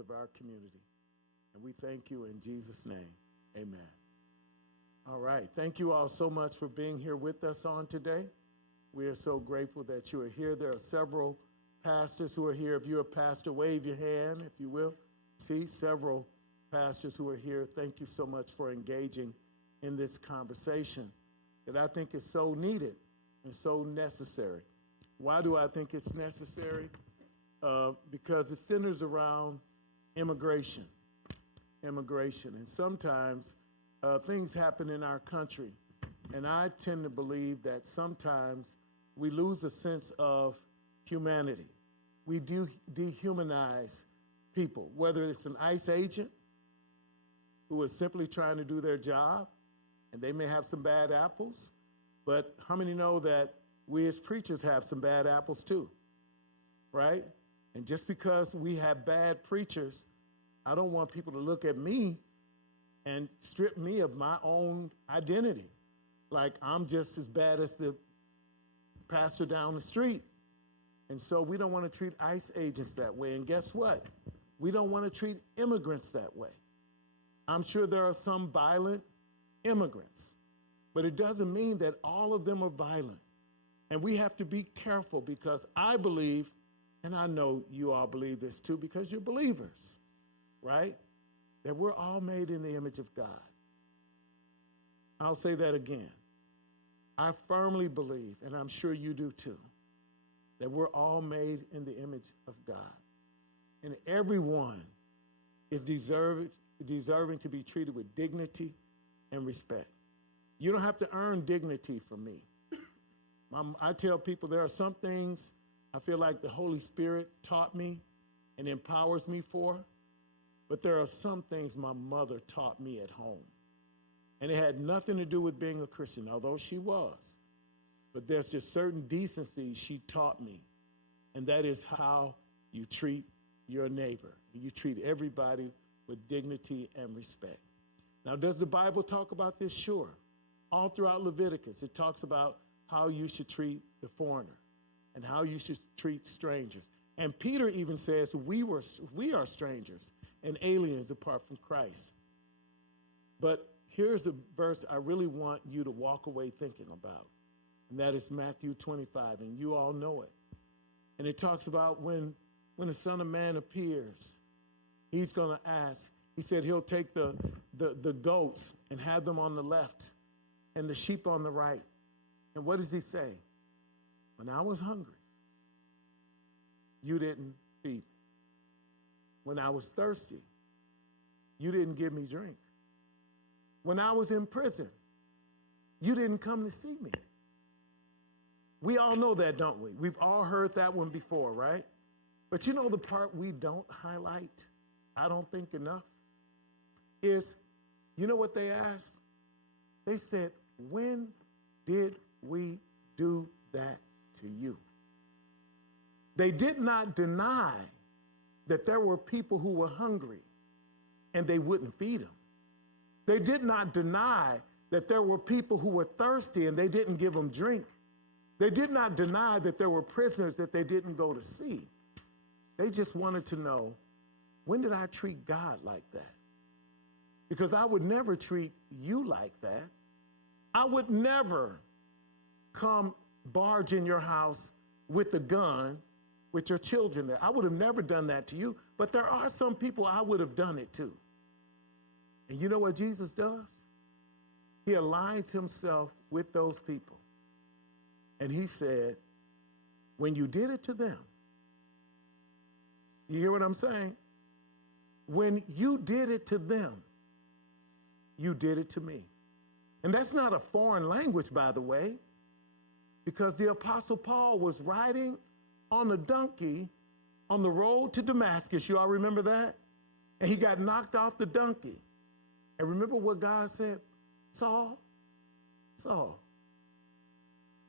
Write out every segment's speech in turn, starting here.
of our community. And we thank you in Jesus' name. Amen. All right. Thank you all so much for being here with us on today. We are so grateful that you are here. There are several pastors who are here. If you're a pastor, wave your hand, if you will. See, several pastors who are here. Thank you so much for engaging in this conversation that I think is so needed and so necessary. Why do I think it's necessary? Because it centers around immigration. And sometimes things happen in our country, and I tend to believe that sometimes we lose a sense of humanity. We do dehumanize people, whether it's an ICE agent who is simply trying to do their job, and they may have some bad apples, but how many know that we as preachers have some bad apples too, right? And just because we have bad preachers, I don't want people to look at me and strip me of my own identity. Like I'm just as bad as the pastor down the street. And so we don't want to treat ICE agents that way. And guess what? We don't want to treat immigrants that way. I'm sure there are some violent immigrants, but it doesn't mean that all of them are violent. And we have to be careful because I believe, and I know you all believe this too because you're believers, right? That we're all made in the image of God. I'll say that again. I firmly believe, and I'm sure you do too, that we're all made in the image of God. And everyone is deserving to be treated with dignity and respect. You don't have to earn dignity from me. I tell people there are some things I feel like the Holy Spirit taught me and empowers me for, but there are some things my mother taught me at home. And it had nothing to do with being a Christian, although she was. But there's just certain decencies she taught me, and that is how you treat your neighbor. You treat everybody with dignity and respect. Now, does the Bible talk about this? Sure. All throughout Leviticus, it talks about how you should treat the foreigner and how you should treat strangers. And Peter even says we are strangers and aliens apart from Christ. But here's a verse I really want you to walk away thinking about, and that is Matthew 25, and you all know it. And it talks about when the Son of Man appears, he's going to ask, he said he'll take the goats and have them on the left and the sheep on the right. And what does he say? When I was hungry, you didn't feed me. When I was thirsty, you didn't give me drink. When I was in prison, you didn't come to see me. We all know that, don't we? We've all heard that one before, right? But you know the part we don't highlight, I don't think enough, is, you know what they asked? They said, when did we do that to you? They did not deny that there were people who were hungry and they wouldn't feed them. They did not deny that there were people who were thirsty and they didn't give them drink. They did not deny that there were prisoners that they didn't go to see. They just wanted to know, when did I treat God like that? Because I would never treat you like that. I would never come barge in your house with a gun with your children there. I would have never done that to you, but there are some people I would have done it to. And you know what Jesus does? He aligns himself with those people. And he said, when you did it to them, you hear what I'm saying? When you did it to them, you did it to me. And that's not a foreign language, by the way, because the Apostle Paul was riding on a donkey on the road to Damascus. You all remember that? And he got knocked off the donkey. And remember what God said? Saul, Saul,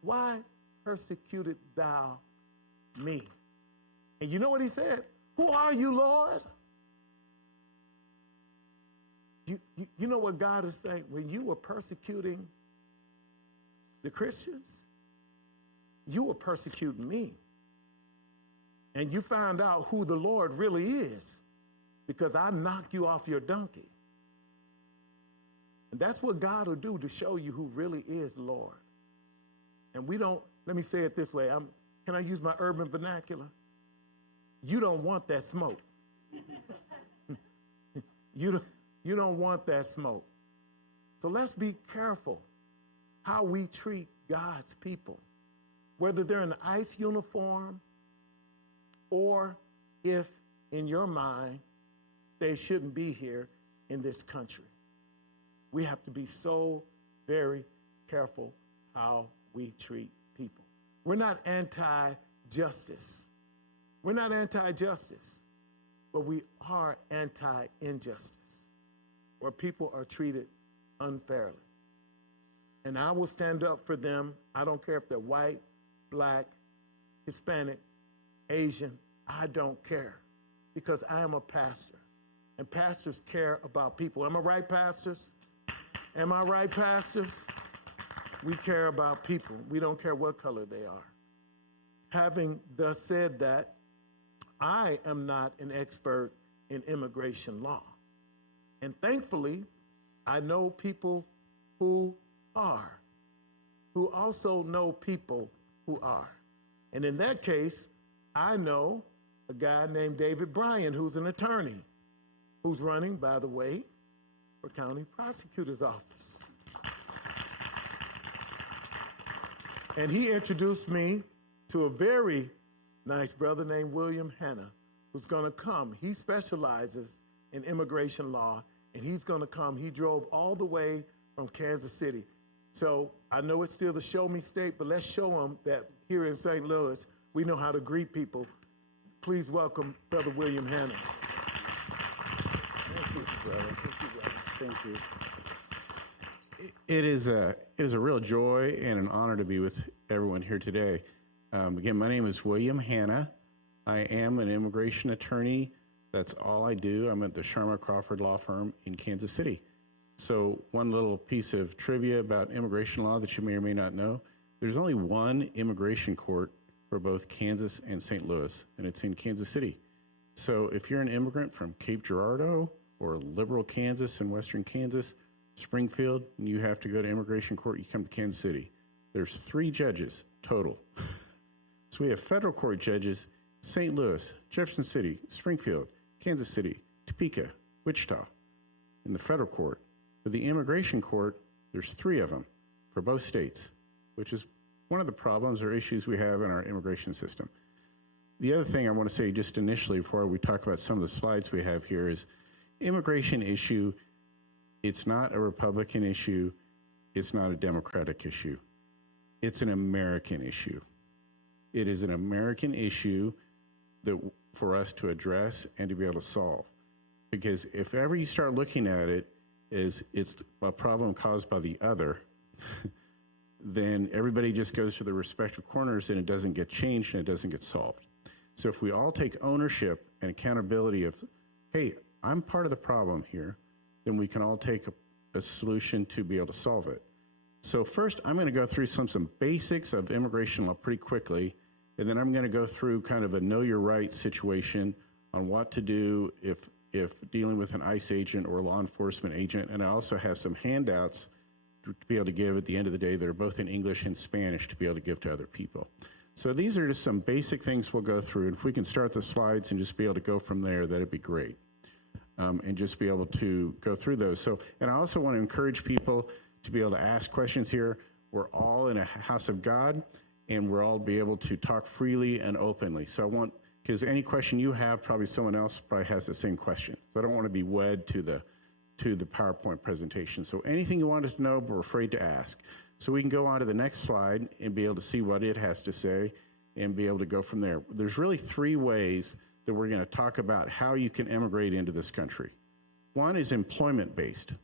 why persecuted thou me? And you know what he said? Who are you, Lord? You know what God is saying? When you were persecuting the Christians, you were persecuting me. And you found out who the Lord really is because I knock you off your donkey. And that's what God will do to show you who really is Lord. And we don't, let me say it this way. Can I use my urban vernacular? You don't want that smoke. You don't want that smoke. So let's be careful how we treat God's people, whether they're in an ICE uniform or if, in your mind, they shouldn't be here in this country. We have to be so very careful how we treat people. We're not anti-justice. We're not anti-justice, but we are anti-injustice, where people are treated unfairly. And I will stand up for them. I don't care if they're white, black, Hispanic, Asian. I don't care, because I am a pastor, and pastors care about people. Am I right, pastors? Am I right, pastors? We care about people. We don't care what color they are. Having thus said that, I am not an expert in immigration law. And thankfully, I know people who are, who also know people who are. And in that case, I know a guy named David Bryan, who's an attorney, who's running, by the way, for county prosecutor's office. And he introduced me to a very nice brother named William Hanna, who's going to come. He specializes in immigration law, and he's going to come. He drove all the way from Kansas City. So I know it's still the show me state, but let's show them that here in St. Louis, we know how to greet people. Please welcome Brother William Hanna. Thank you, brother. Thank you, brother. Thank you. It is a real joy and an honor to be with everyone here today. Again, my name is William Hanna. I am an immigration attorney. That's all I do. I'm at the Sharma Crawford Law Firm in Kansas City. So one little piece of trivia about immigration law that you may or may not know, there's only one immigration court for both Kansas and St. Louis, and it's in Kansas City. So if you're an immigrant from Cape Girardeau or Liberal, Kansas and Western Kansas, Springfield, and you have to go to immigration court, you come to Kansas City. There's 3 judges total. So we have federal court judges, St. Louis, Jefferson City, Springfield, Kansas City, Topeka, Wichita, in the federal court. For the immigration court, there's 3 of them for both states, which is one of the problems or issues we have in our immigration system. The other thing I want to say just initially before we talk about some of the slides we have here is immigration issue, it's not a Republican issue, it's not a Democratic issue. It's an American issue. It is an American issue that for us to address and to be able to solve. Because if ever you start looking at it as it's a problem caused by the other, then everybody just goes to their respective corners and it doesn't get changed and it doesn't get solved. So if we all take ownership and accountability of, hey, I'm part of the problem here, then we can all take a solution to be able to solve it. So first, I'm going to go through some basics of immigration law pretty quickly, and then I'm going to go through kind of a know your rights situation on what to do if dealing with an ICE agent or a law enforcement agent. And I also have some handouts to be able to give at the end of the day that are both in English and Spanish to be able to give to other people. So these are just some basic things we'll go through. And if we can start the slides and just be able to go from there, that'd be great. And just be able to go through those. So, and I also want to encourage people to be able to ask questions here. We're all in a house of God, and we're all be able to talk freely and openly. So I want, because any question you have, probably someone else probably has the same question. So I don't want to be wed to the PowerPoint presentation. So anything you wanted to know, but we're afraid to ask. So we can go on to the next slide and be able to see what it has to say and be able to go from there. There's really 3 ways that we're going to talk about how you can emigrate into this country. One is employment-based.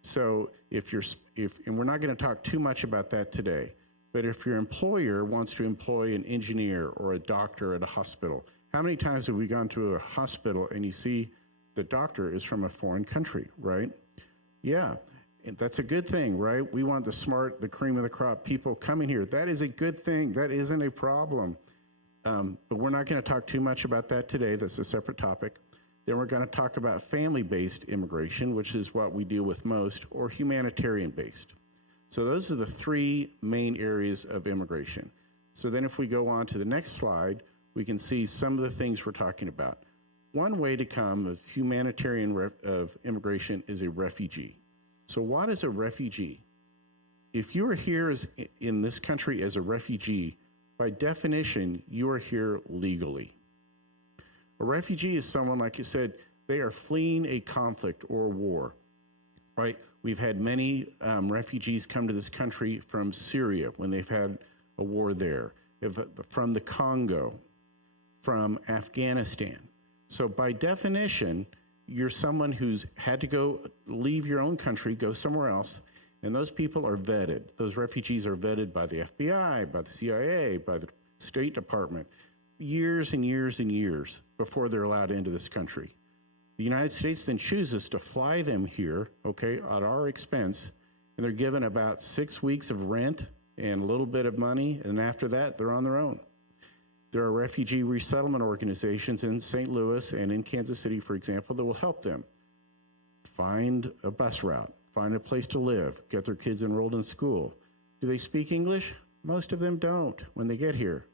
So and we're not going to talk too much about that today, but if your employer wants to employ an engineer or a doctor at a hospital, how many times have we gone to a hospital and you see the doctor is from a foreign country, right? Yeah, and that's a good thing, right? We want the smart, the cream of the crop people coming here. That is a good thing. That isn't a problem. But we're not going to talk too much about that today. That's a separate topic. Then we're going to talk about family-based immigration, which is what we deal with most, or humanitarian-based. So those are the three main areas of immigration. So then if we go on to the next slide, we can see some of the things we're talking about. One way to come of humanitarian of immigration is a refugee. So what is a refugee? If you are here in this country as a refugee, by definition, you are here legally. A refugee is someone, like you said, they are fleeing a conflict or a war, right? We've had many refugees come to this country from Syria when they've had a war there, from the Congo, from Afghanistan. So by definition, you're someone who's had to go leave your own country, go somewhere else, and those people are vetted. Those refugees are vetted by the FBI, by the CIA, by the State Department, years and years and years before they're allowed into this country. The United States then chooses to fly them here, okay, at our expense, and they're given about 6 weeks of rent and a little bit of money, and after that, they're on their own. There are refugee resettlement organizations in St. Louis and in Kansas City, for example, that will help them find a bus route, find a place to live, get their kids enrolled in school. Do they speak English? Most of them don't when they get here.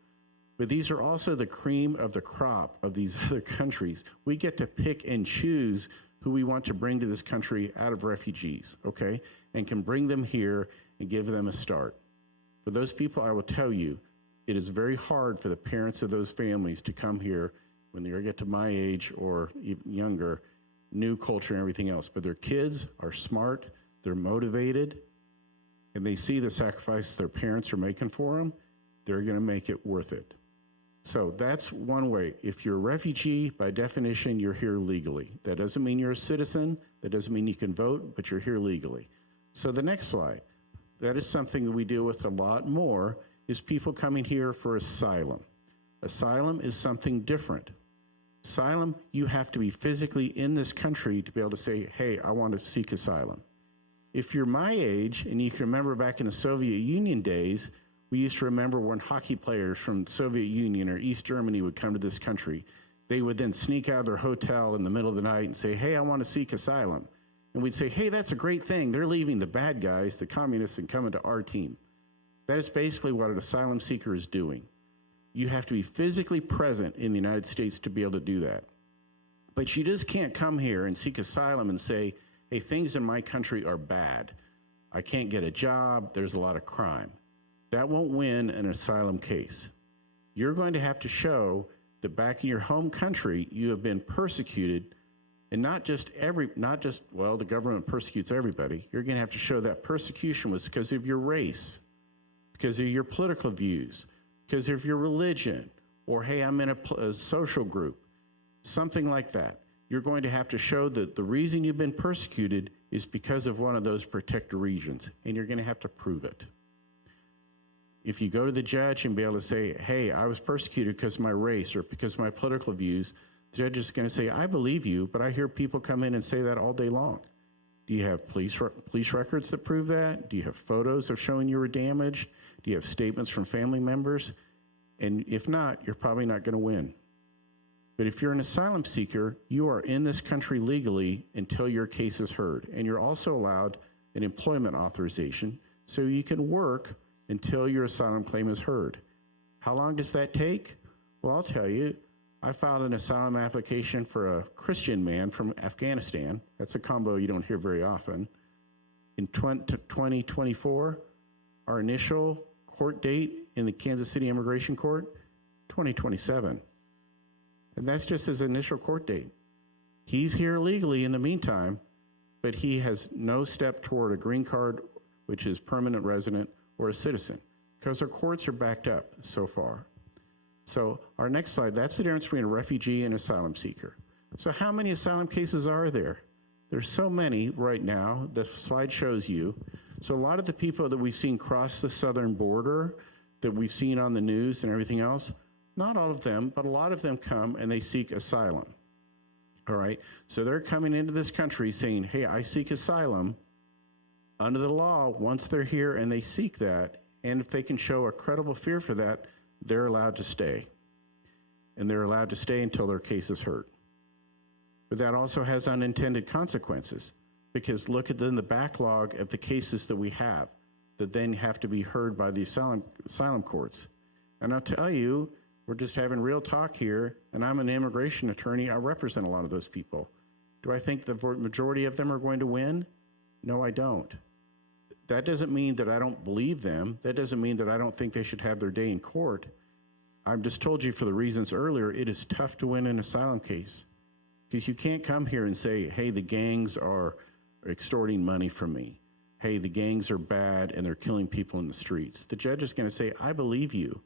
But these are also the cream of the crop of these other countries. We get to pick and choose who we want to bring to this country out of refugees, okay? And can bring them here and give them a start. For those people, I will tell you, it is very hard for the parents of those families to come here when they get to my age or even younger, new culture and everything else. But their kids are smart, they're motivated, and they see the sacrifice their parents are making for them, they're going to make it worth it. So that's one way. If you're a refugee, by definition, you're here legally. That doesn't mean you're a citizen. That doesn't mean you can vote, but you're here legally. So the next slide, that is something that we deal with a lot more, is people coming here for asylum. Asylum is something different. Asylum, you have to be physically in this country to be able to say, hey, I want to seek asylum. If you're my age, and you can remember back in the Soviet Union days, we used to remember when hockey players from Soviet Union or East Germany would come to this country. They would then sneak out of their hotel in the middle of the night and say, hey, I want to seek asylum. And we'd say, hey, that's a great thing. They're leaving the bad guys, the communists, and coming to our team. That is basically what an asylum seeker is doing. You have to be physically present in the United States to be able to do that. But you just can't come here and seek asylum and say, hey, things in my country are bad. I can't get a job. There's a lot of crime. That won't win an asylum case. You're going to have to show that back in your home country, you have been persecuted, and not just, the government persecutes everybody. You're going to have to show that persecution was because of your race, because of your political views, because of your religion, or hey, I'm in a social group, something like that. You're going to have to show that the reason you've been persecuted is because of one of those protected regions, and you're going to have to prove it. If you go to the judge and be able to say, hey, I was persecuted because of my race or because of my political views, the judge is going to say, I believe you, but I hear people come in and say that all day long. Do you have police records that prove that? Do you have photos of showing you were damaged? Do you have statements from family members? And if not, you're probably not going to win. But if you're an asylum seeker, you are in this country legally until your case is heard. And you're also allowed an employment authorization so you can work until your asylum claim is heard. How long does that take? Well, I'll tell you, I filed an asylum application for a Christian man from Afghanistan. That's a combo you don't hear very often. In 2024, our initial court date in the Kansas City Immigration Court, 2027. And that's just his initial court date. He's here legally in the meantime, but he has no step toward a green card, which is permanent resident, or a citizen, because our courts are backed up so far. So our next slide, that's the difference between a refugee and asylum seeker. So how many asylum cases are there? There's so many right now. The slide shows you. So a lot of the people that we've seen cross the southern border, that we've seen on the news and everything else, not all of them, but a lot of them come and they seek asylum. All right, so they're coming into this country saying, hey, I seek asylum. Under the law, once they're here and they seek that, and if they can show a credible fear for that, they're allowed to stay. And they're allowed to stay until their case is heard. But that also has unintended consequences, because look at then the backlog of the cases that we have that then have to be heard by the asylum courts. And I'll tell you, we're just having real talk here, and I'm an immigration attorney. I represent a lot of those people. Do I think the majority of them are going to win? No, I don't. That doesn't mean that I don't believe them. That doesn't mean that I don't think they should have their day in court. I've just told you for the reasons earlier, it is tough to win an asylum case, because you can't come here and say, hey, the gangs are extorting money from me. Hey, the gangs are bad and they're killing people in the streets. The judge is going to say, I believe you,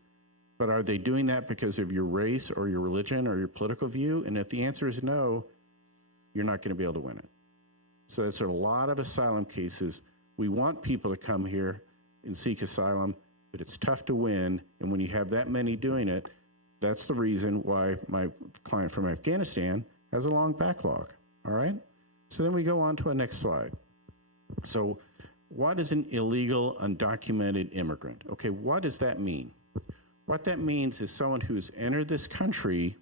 but are they doing that because of your race or your religion or your political view? And if the answer is no, you're not going to be able to win it. So that's a lot of asylum cases. We want people to come here and seek asylum, but it's tough to win. And when you have that many doing it, that's the reason why my client from Afghanistan has a long backlog, all right? So then we go on to a next slide. So what is an illegal undocumented immigrant? Okay, what does that mean? What that means is someone who's entered this country,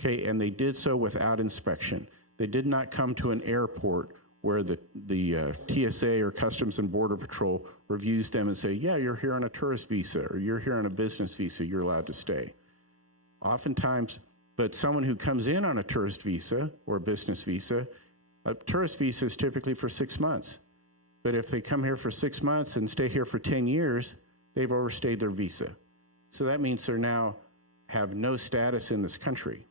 okay, and they did so without inspection. They did not come to an airport where the TSA or Customs and Border Patrol reviews them and say, yeah, you're here on a tourist visa or you're here on a business visa, you're allowed to stay. Oftentimes, but someone who comes in on a tourist visa or a business visa, a tourist visa is typically for 6 months. But if they come here for 6 months and stay here for 10 years, they've overstayed their visa. So that means they now have no status in this country.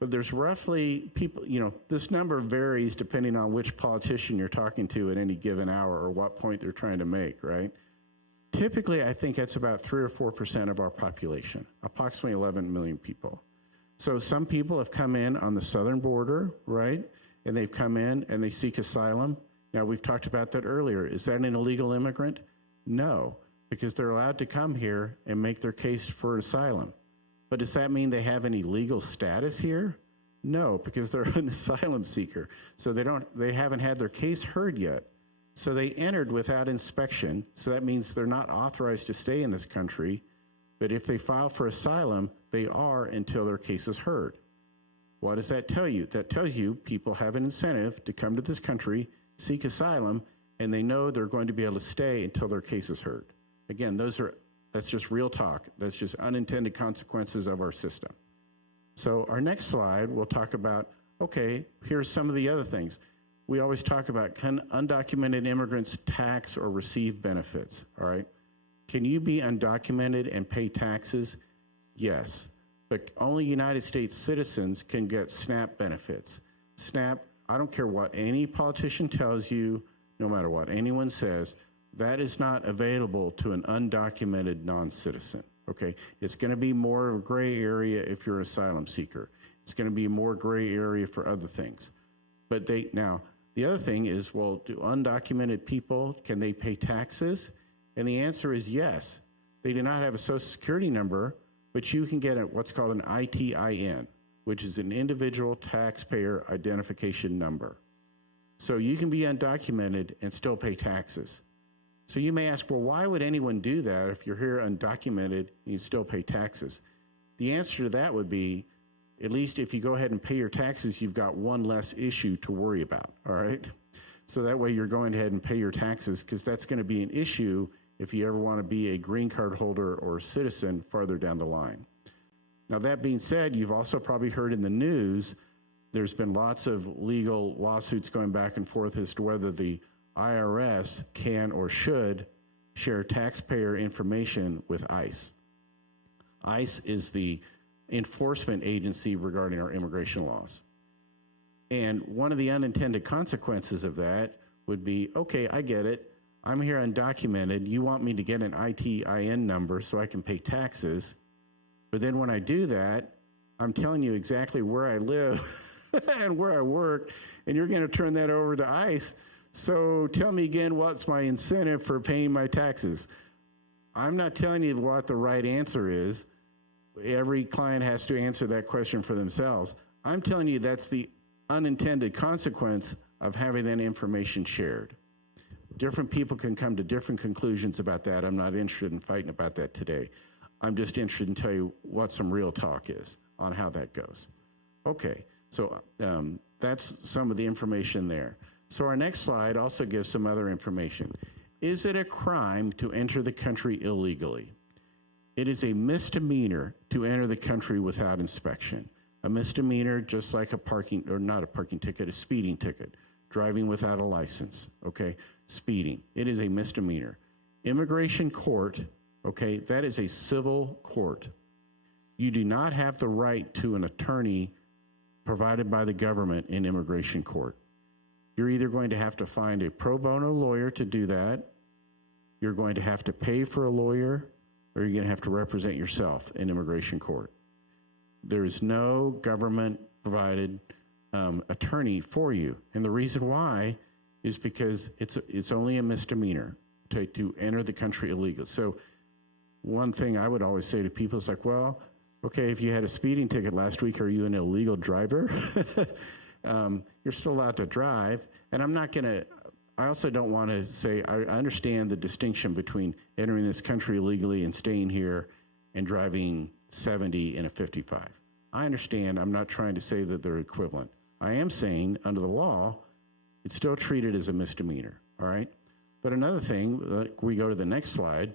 But there's roughly people, this number varies depending on which politician you're talking to at any given hour or what point they're trying to make, right? Typically, I think that's about 3 or 4% of our population, approximately 11 million people. So some people have come in on the southern border, right? And they've come in and they seek asylum. Now, we've talked about that earlier. Is that an illegal immigrant? No, because they're allowed to come here and make their case for asylum. But does that mean they have any legal status here? No, because they're an asylum seeker. So they haven't had their case heard yet. So they entered without inspection. So that means they're not authorized to stay in this country. But if they file for asylum, they are until their case is heard. What does that tell you? That tells you people have an incentive to come to this country, seek asylum, and they know they're going to be able to stay until their case is heard. Again, that's just real talk. That's just unintended consequences of our system. So our next slide, we'll talk about, okay, here's some of the other things. We always talk about, can undocumented immigrants tax or receive benefits, all right? Can you be undocumented and pay taxes? Yes, but only United States citizens can get SNAP benefits. SNAP, I don't care what any politician tells you, no matter what anyone says, that is not available to an undocumented non-citizen, okay? It's gonna be more of a gray area if you're an asylum seeker. It's gonna be a more gray area for other things. But now, the other thing is, well, do undocumented people, can they pay taxes? And the answer is yes. They do not have a social security number, but you can get what's called an ITIN, which is an individual taxpayer identification number. So you can be undocumented and still pay taxes. So you may ask, well, why would anyone do that if you're here undocumented and you still pay taxes? The answer to that would be, at least if you go ahead and pay your taxes, you've got one less issue to worry about, all right? So that way you're going ahead and pay your taxes, because that's going to be an issue if you ever want to be a green card holder or a citizen farther down the line. Now, that being said, you've also probably heard in the news, there's been lots of legal lawsuits going back and forth as to whether the IRS can or should share taxpayer information with ICE. ICE is the enforcement agency regarding our immigration laws. And one of the unintended consequences of that would be, okay, I get it. I'm here undocumented. You want me to get an ITIN number so I can pay taxes. But then when I do that, I'm telling you exactly where I live and where I work, and you're going to turn that over to ICE. So tell me again, what's my incentive for paying my taxes? I'm not telling you what the right answer is. Every client has to answer that question for themselves. I'm telling you that's the unintended consequence of having that information shared. Different people can come to different conclusions about that. I'm not interested in fighting about that today. I'm just interested in telling you what some real talk is on how that goes. Okay, so that's some of the information there. So our next slide also gives some other information. Is it a crime to enter the country illegally? It is a misdemeanor to enter the country without inspection. A misdemeanor, just like a parking, or not a parking ticket, a speeding ticket, driving without a license, okay? Speeding, it is a misdemeanor. Immigration court, okay, that is a civil court. You do not have the right to an attorney provided by the government in immigration court. You're either going to have to find a pro bono lawyer to do that, you're going to have to pay for a lawyer, or you're going to have to represent yourself in immigration court. There is no government provided attorney for you. And the reason why is because it's only a misdemeanor to enter the country illegal. So one thing I would always say to people is like, well, okay, if you had a speeding ticket last week, are you an illegal driver? You're still allowed to drive. And I'm not going to, I also don't want to say, I understand the distinction between entering this country illegally and staying here and driving 70 in a 55. I understand. I'm not trying to say that they're equivalent. I am saying under the law, it's still treated as a misdemeanor, all right? But another thing, we go to the next slide,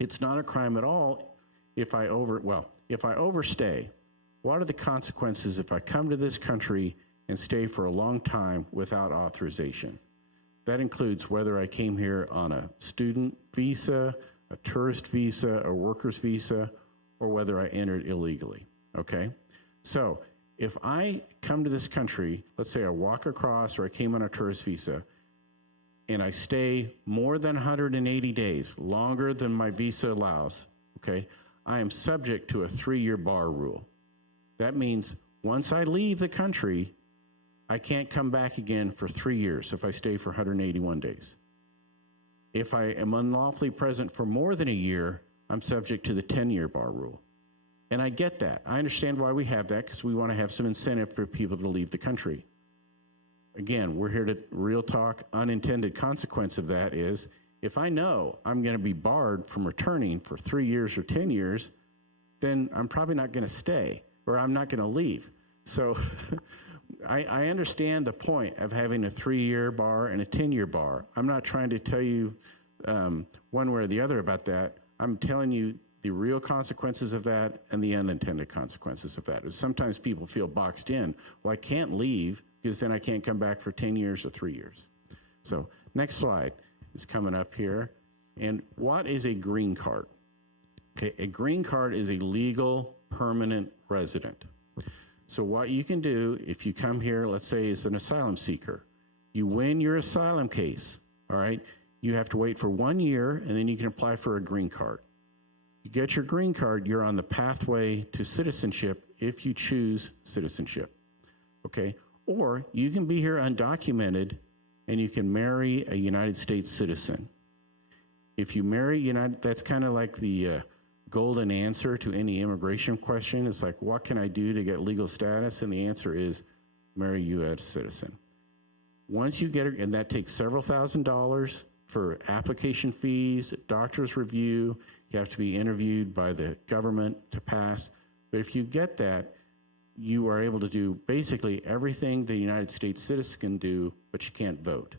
it's not a crime at all if I overstay. What are the consequences if I come to this country and stay for a long time without authorization? That includes whether I came here on a student visa, a tourist visa, a worker's visa, or whether I entered illegally, okay? So if I come to this country, let's say I walk across or I came on a tourist visa, and I stay more than 180 days, longer than my visa allows, okay, I am subject to a 3-year bar rule. That means once I leave the country, I can't come back again for 3 years if I stay for 181 days. If I am unlawfully present for more than a year, I'm subject to the 10-year bar rule. And I get that. I understand why we have that, because we want to have some incentive for people to leave the country. Again, we're here to real talk. Unintended consequence of that is, if I know I'm going to be barred from returning for 3 years or 10 years, then I'm probably not going to stay, or I'm not going to leave. So I understand the point of having a 3-year bar and a 10-year bar. I'm not trying to tell you one way or the other about that. I'm telling you the real consequences of that and the unintended consequences of that. Sometimes people feel boxed in. Well, I can't leave because then I can't come back for 10 years or 3 years. So next slide is coming up here. And what is a green card? Okay, a green card is a legal permanent resident. So what you can do if you come here, let's say as an asylum seeker, you win your asylum case, all right? You have to wait for 1 year and then you can apply for a green card. You get your green card, you're on the pathway to citizenship if you choose citizenship, okay? Or you can be here undocumented and you can marry a United States citizen. If you marry that's kind of like the golden answer to any immigration question. It's like, what can I do to get legal status? And the answer is marry a U.S. citizen. Once you get it, and that takes several $1,000s for application fees, doctor's review, you have to be interviewed by the government to pass. But if you get that, you are able to do basically everything the United States citizen can do, but you can't vote.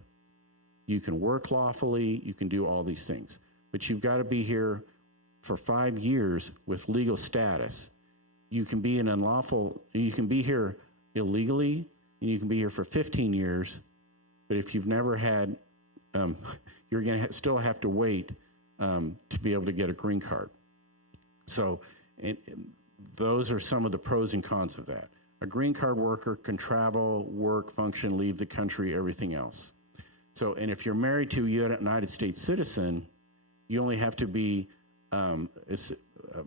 You can work lawfully, you can do all these things. But you've got to be here for 5 years with legal status. You can be you can be here illegally, and you can be here for 15 years, but if you've never had, you're going to still have to wait to be able to get a green card. So those are some of the pros and cons of that. A green card worker can travel, work, function, leave the country, everything else. So, and if you're married to a United States citizen, you only have to be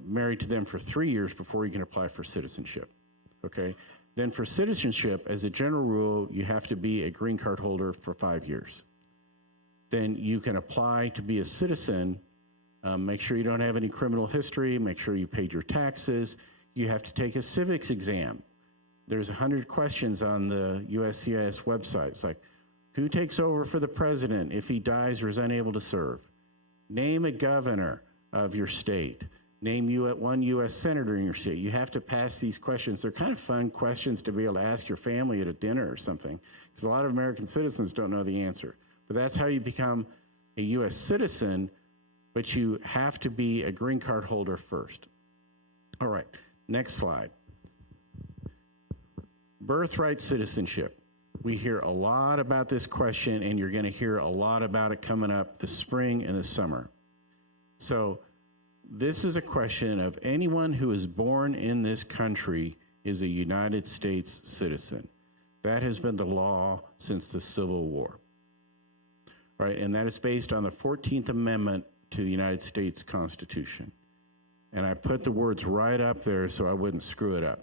married to them for 3 years before you can apply for citizenship, okay? Then for citizenship, as a general rule, you have to be a green card holder for 5 years. Then you can apply to be a citizen. Make sure you don't have any criminal history. Make sure you paid your taxes. You have to take a civics exam. There's 100 questions on the USCIS website. It's like, who takes over for the president if he dies or is unable to serve? Name a governor of your state. Name you at one U.S. senator in your state. You have to pass these questions. They're kind of fun questions to be able to ask your family at a dinner or something, because a lot of American citizens don't know the answer. But that's how you become a U.S. citizen, but you have to be a green card holder first. All right, next slide. Birthright citizenship. We hear a lot about this question, and you're going to hear a lot about it coming up this spring and this summer. So this is a question of anyone who is born in this country is a United States citizen. That has been the law since the Civil War, right? And that is based on the 14th Amendment to the United States Constitution. And I put the words right up there so I wouldn't screw it up.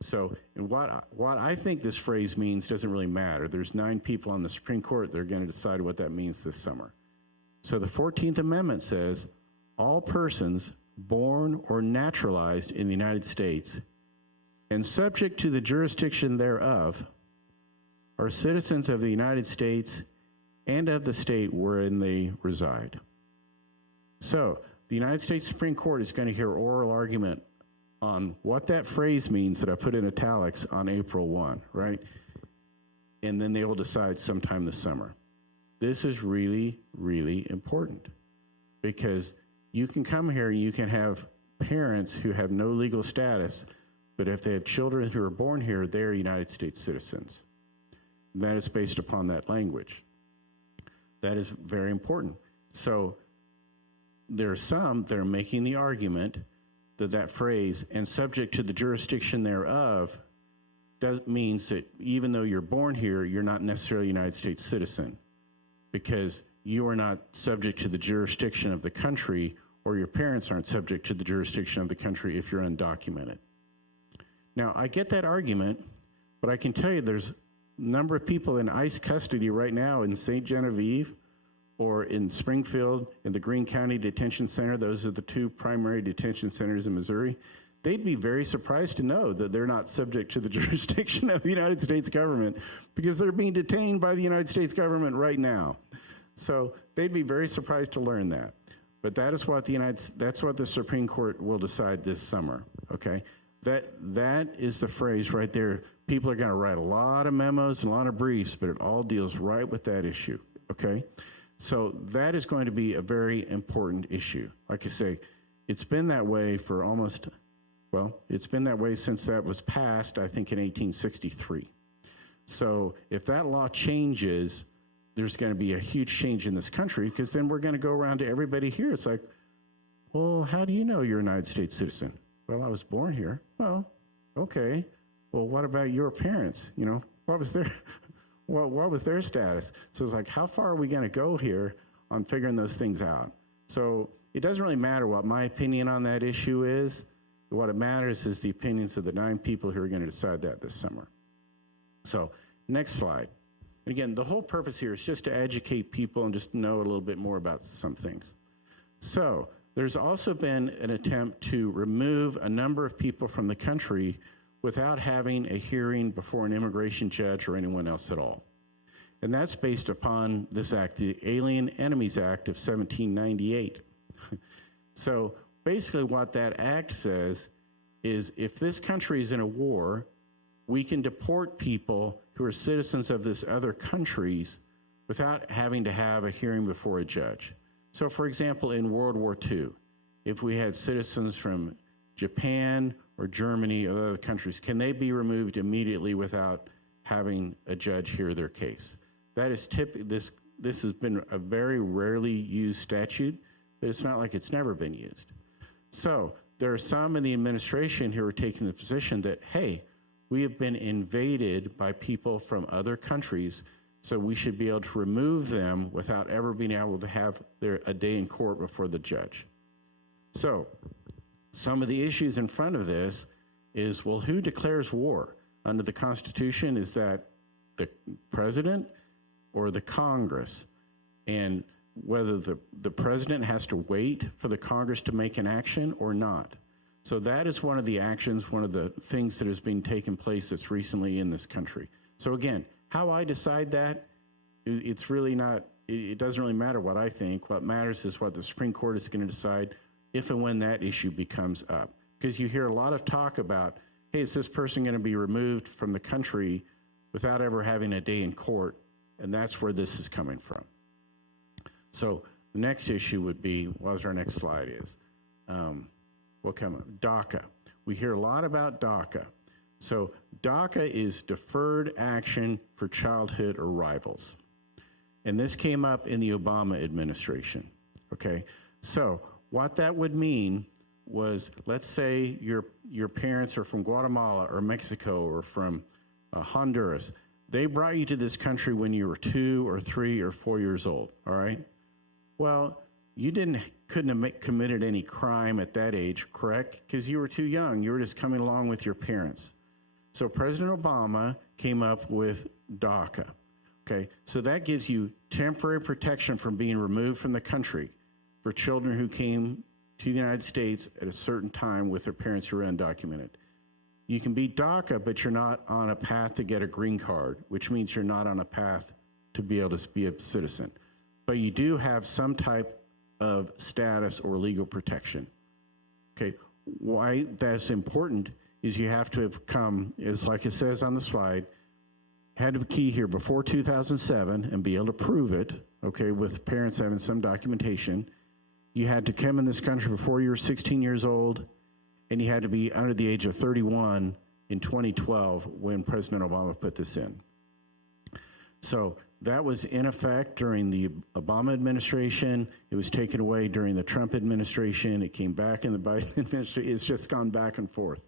So, and what I think this phrase means doesn't really matter. There's 9 people on the Supreme Court that are going to decide what that means this summer. So the 14th Amendment says, all persons born or naturalized in the United States and subject to the jurisdiction thereof are citizens of the United States and of the state wherein they reside. So the United States Supreme Court is going to hear oral argument on what that phrase means that I put in italics on April 1, right? And then they will decide sometime this summer. This is really, really important, because you can come here and you can have parents who have no legal status, but if they have children who are born here, they're United States citizens. And that is based upon that language. That is very important. So there are some that are making the argument that phrase, and subject to the jurisdiction thereof, means that even though you're born here, you're not necessarily a United States citizen, because you are not subject to the jurisdiction of the country, or your parents aren't subject to the jurisdiction of the country if you're undocumented. Now, I get that argument, but I can tell you there's a number of people in ICE custody right now in St. Genevieve or in Springfield in the Greene County Detention Center. Those are the 2 primary detention centers in Missouri. They'd be very surprised to know that they're not subject to the jurisdiction of the United States government, because they're being detained by the United States government right now. So they'd be very surprised to learn that. But that is what that's what the Supreme Court will decide this summer, okay? That is the phrase right there. People are going to write a lot of memos and a lot of briefs, but it all deals right with that issue, okay? So that is going to be a very important issue. Like I say, it's been that way for it's been that way since that was passed, I think, in 1863. So if that law changes, there's going to be a huge change in this country, because then we're going to go around to everybody here. It's like, well, how do you know you're a United States citizen? Well, I was born here. Well, okay. Well, what about your parents? You know, what was their status? So it's like, how far are we going to go here on figuring those things out? So it doesn't really matter what my opinion on that issue is. What it matters is the opinions of the 9 people who are going to decide that this summer. So next slide. Again, the whole purpose here is just to educate people and just know a little bit more about some things. So there's also been an attempt to remove a number of people from the country without having a hearing before an immigration judge or anyone else at all. And that's based upon this act, the Alien Enemies Act of 1798. So basically what that act says is, if this country is in a war, we can deport people who are citizens of this other countries without having to have a hearing before a judge. So for example, in World War II, if we had citizens from Japan or Germany or other countries, can they be removed immediately without having a judge hear their case? That is this has been a very rarely used statute, but it's not like it's never been used. So there are some in the administration who are taking the position that, hey, we have been invaded by people from other countries, so we should be able to remove them without ever being able to have a day in court before the judge. So some of the issues in front of this is, well, who declares war? Under the Constitution, is that the president or the Congress? And whether the president has to wait for the Congress to make an action or not. So that is one of the actions, one of the things that has been taking place that's recently in this country. So again, how I decide that, it's really not, it doesn't really matter what I think. What matters is what the Supreme Court is going to decide. if and when that issue becomes up. Because you hear a lot of talk about, hey, is this person going to be removed from the country without ever having a day in court? And that's where this is coming from. So the next issue would be, what was our next slide is? What come up? DACA. We hear a lot about DACA. So DACA is Deferred Action for Childhood Arrivals. And this came up in the Obama administration, okay? So what that would mean was, let's say your parents are from Guatemala or Mexico or from Honduras. They brought you to this country when you were 2 or 3 or 4 years old, all right? Well, you couldn't have committed any crime at that age, correct? Because you were too young. You were just coming along with your parents. So President Obama came up with DACA, okay? So that gives you temporary protection from being removed from the country for children who came to the United States at a certain time with their parents who are undocumented. You can be DACA, but you're not on a path to get a green card, which means you're not on a path to be able to be a citizen. But you do have some type of status or legal protection. Okay, why that's important is you have to have come, is like it says on the slide, had to key here before 2007 and be able to prove it, okay, with parents having some documentation. You had to come in this country before you were 16 years old, and you had to be under the age of 31 in 2012 when President Obama put this in. So that was in effect during the Obama administration. It was taken away during the Trump administration. It came back in the Biden administration. It's just gone back and forth.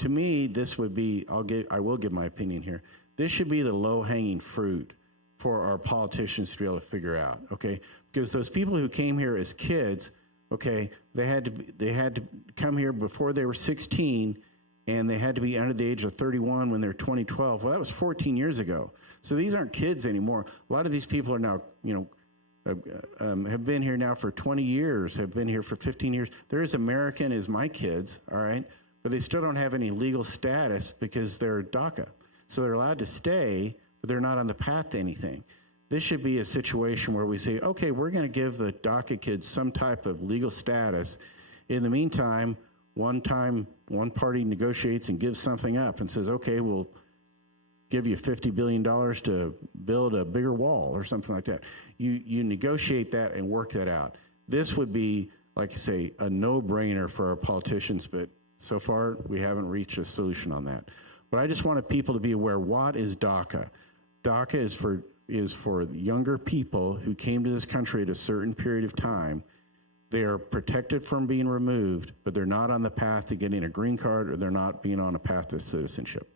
To me, this would be, I will give my opinion here. This should be the low-hanging fruit for our politicians to be able to figure out, okay? Because those people who came here as kids, okay, they had to come here before they were 16, and they had to be under the age of 31 when they're 2012. Well, that was 14 years ago. So these aren't kids anymore. A lot of these people are now, have been here now for 20 years, have been here for 15 years. They're as American as my kids, all right? But they still don't have any legal status because they're DACA. So they're allowed to stay, but they're not on the path to anything. This should be a situation where we say, okay, we're going to give the DACA kids some type of legal status. In the meantime, one party negotiates and gives something up and says, okay, we'll give you $50 billion to build a bigger wall or something like that. You negotiate that and work that out. This would be, like I say, a no-brainer for our politicians, but so far we haven't reached a solution on that. But I just wanted people to be aware, what is DACA? DACA is for younger people who came to this country at a certain period of time. They are protected from being removed, but they're not on the path to getting a green card, or they're not being on a path to citizenship.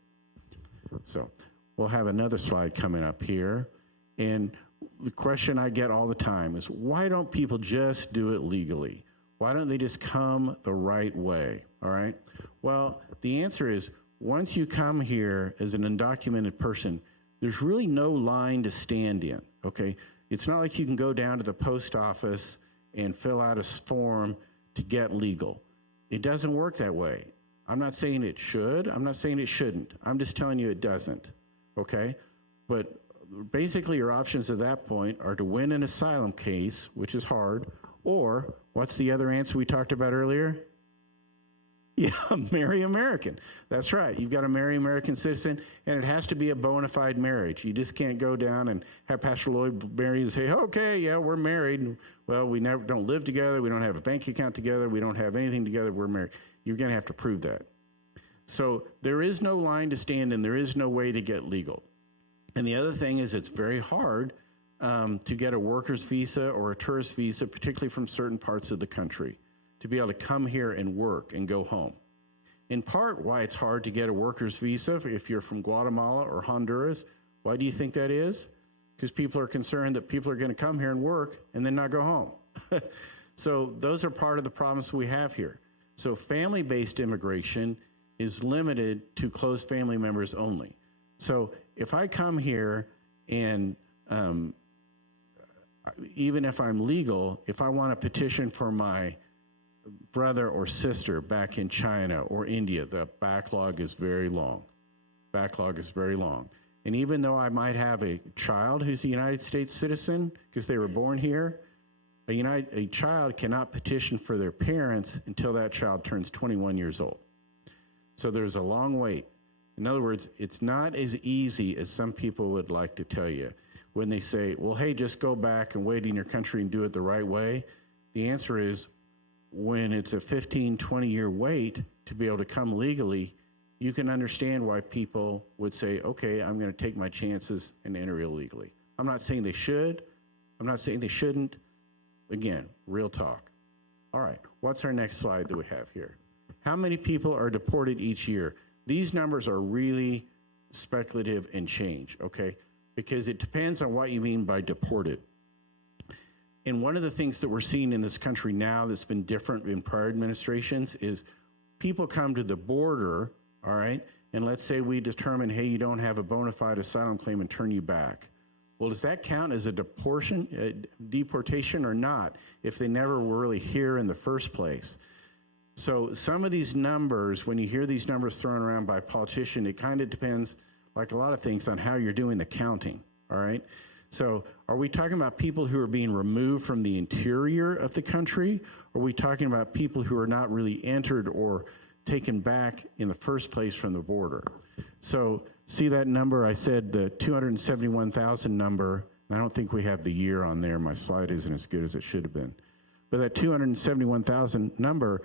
So we'll have another slide coming up here. And the question I get all the time is, why don't people just do it legally? Why don't they just come the right way, all right? Well, the answer is, once you come here as an undocumented person, there's really no line to stand in, okay? It's not like you can go down to the post office and fill out a form to get legal. It doesn't work that way. I'm not saying it should. I'm not saying it shouldn't. I'm just telling you it doesn't, okay? But basically your options at that point are to win an asylum case, which is hard, or what's the other answer we talked about earlier? Yeah, marry American. That's right. You've got to marry American citizen, and it has to be a bona fide marriage. You just can't go down and have Pastor Lloyd marry and say, okay, yeah, we're married. Well, we don't live together. We don't have a bank account together. We don't have anything together. We're married. You're going to have to prove that. So there is no line to stand in. There is no way to get legal. And the other thing is, it's very hard to get a worker's visa or a tourist visa, particularly from certain parts of the country, to be able to come here and work and go home. In part, why it's hard to get a worker's visa if you're from Guatemala or Honduras. Why do you think that is? Because people are concerned that people are going to come here and work and then not go home. So those are part of the problems we have here. So family-based immigration is limited to close family members only. So if I come here and even if I'm legal, if I want to petition for my brother or sister back in China or India, the backlog is very long. Backlog is very long. And even though I might have a child who's a United States citizen because they were born here, a child cannot petition for their parents until that child turns 21 years old. So there's a long wait. In other words, it's not as easy as some people would like to tell you when they say, well, hey, just go back and wait in your country and do it the right way. The answer is, when it's a 15, 20-year wait to be able to come legally, you can understand why people would say, okay, I'm going to take my chances and enter illegally. I'm not saying they should. I'm not saying they shouldn't. Again, real talk. All right, what's our next slide that we have here? How many people are deported each year? These numbers are really speculative and change, okay? Because it depends on what you mean by deported. And one of the things that we're seeing in this country now that's been different in prior administrations is people come to the border, all right, and let's say we determine, hey, you don't have a bona fide asylum claim and turn you back. Well, does that count as a deportation or not if they never were really here in the first place? So some of these numbers, when you hear these numbers thrown around by a politician, it kind of depends, like a lot of things, on how you're doing the counting, all right? So are we talking about people who are being removed from the interior of the country? Or are we talking about people who are not really entered or taken back in the first place from the border? So see that number? I said the 271,000 number. I don't think we have the year on there. My slide isn't as good as it should have been. But that 271,000 number,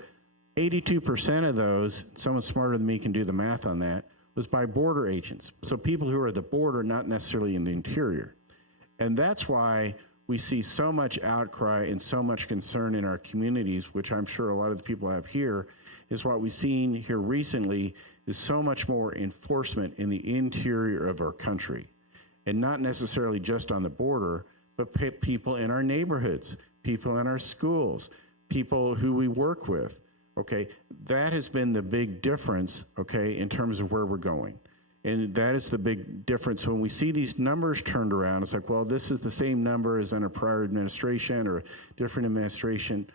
82% of those, someone smarter than me can do the math on that, was by border agents. So people who are at the border, not necessarily in the interior. And that's why we see so much outcry and so much concern in our communities, which I'm sure a lot of the people have here, is what we've seen here recently is so much more enforcement in the interior of our country. And not necessarily just on the border, but people in our neighborhoods, people in our schools, people who we work with, okay? That has been the big difference, okay, in terms of where we're going. And that is the big difference. When we see these numbers turned around, it's like, well, this is the same number as in a prior administration or a different administration.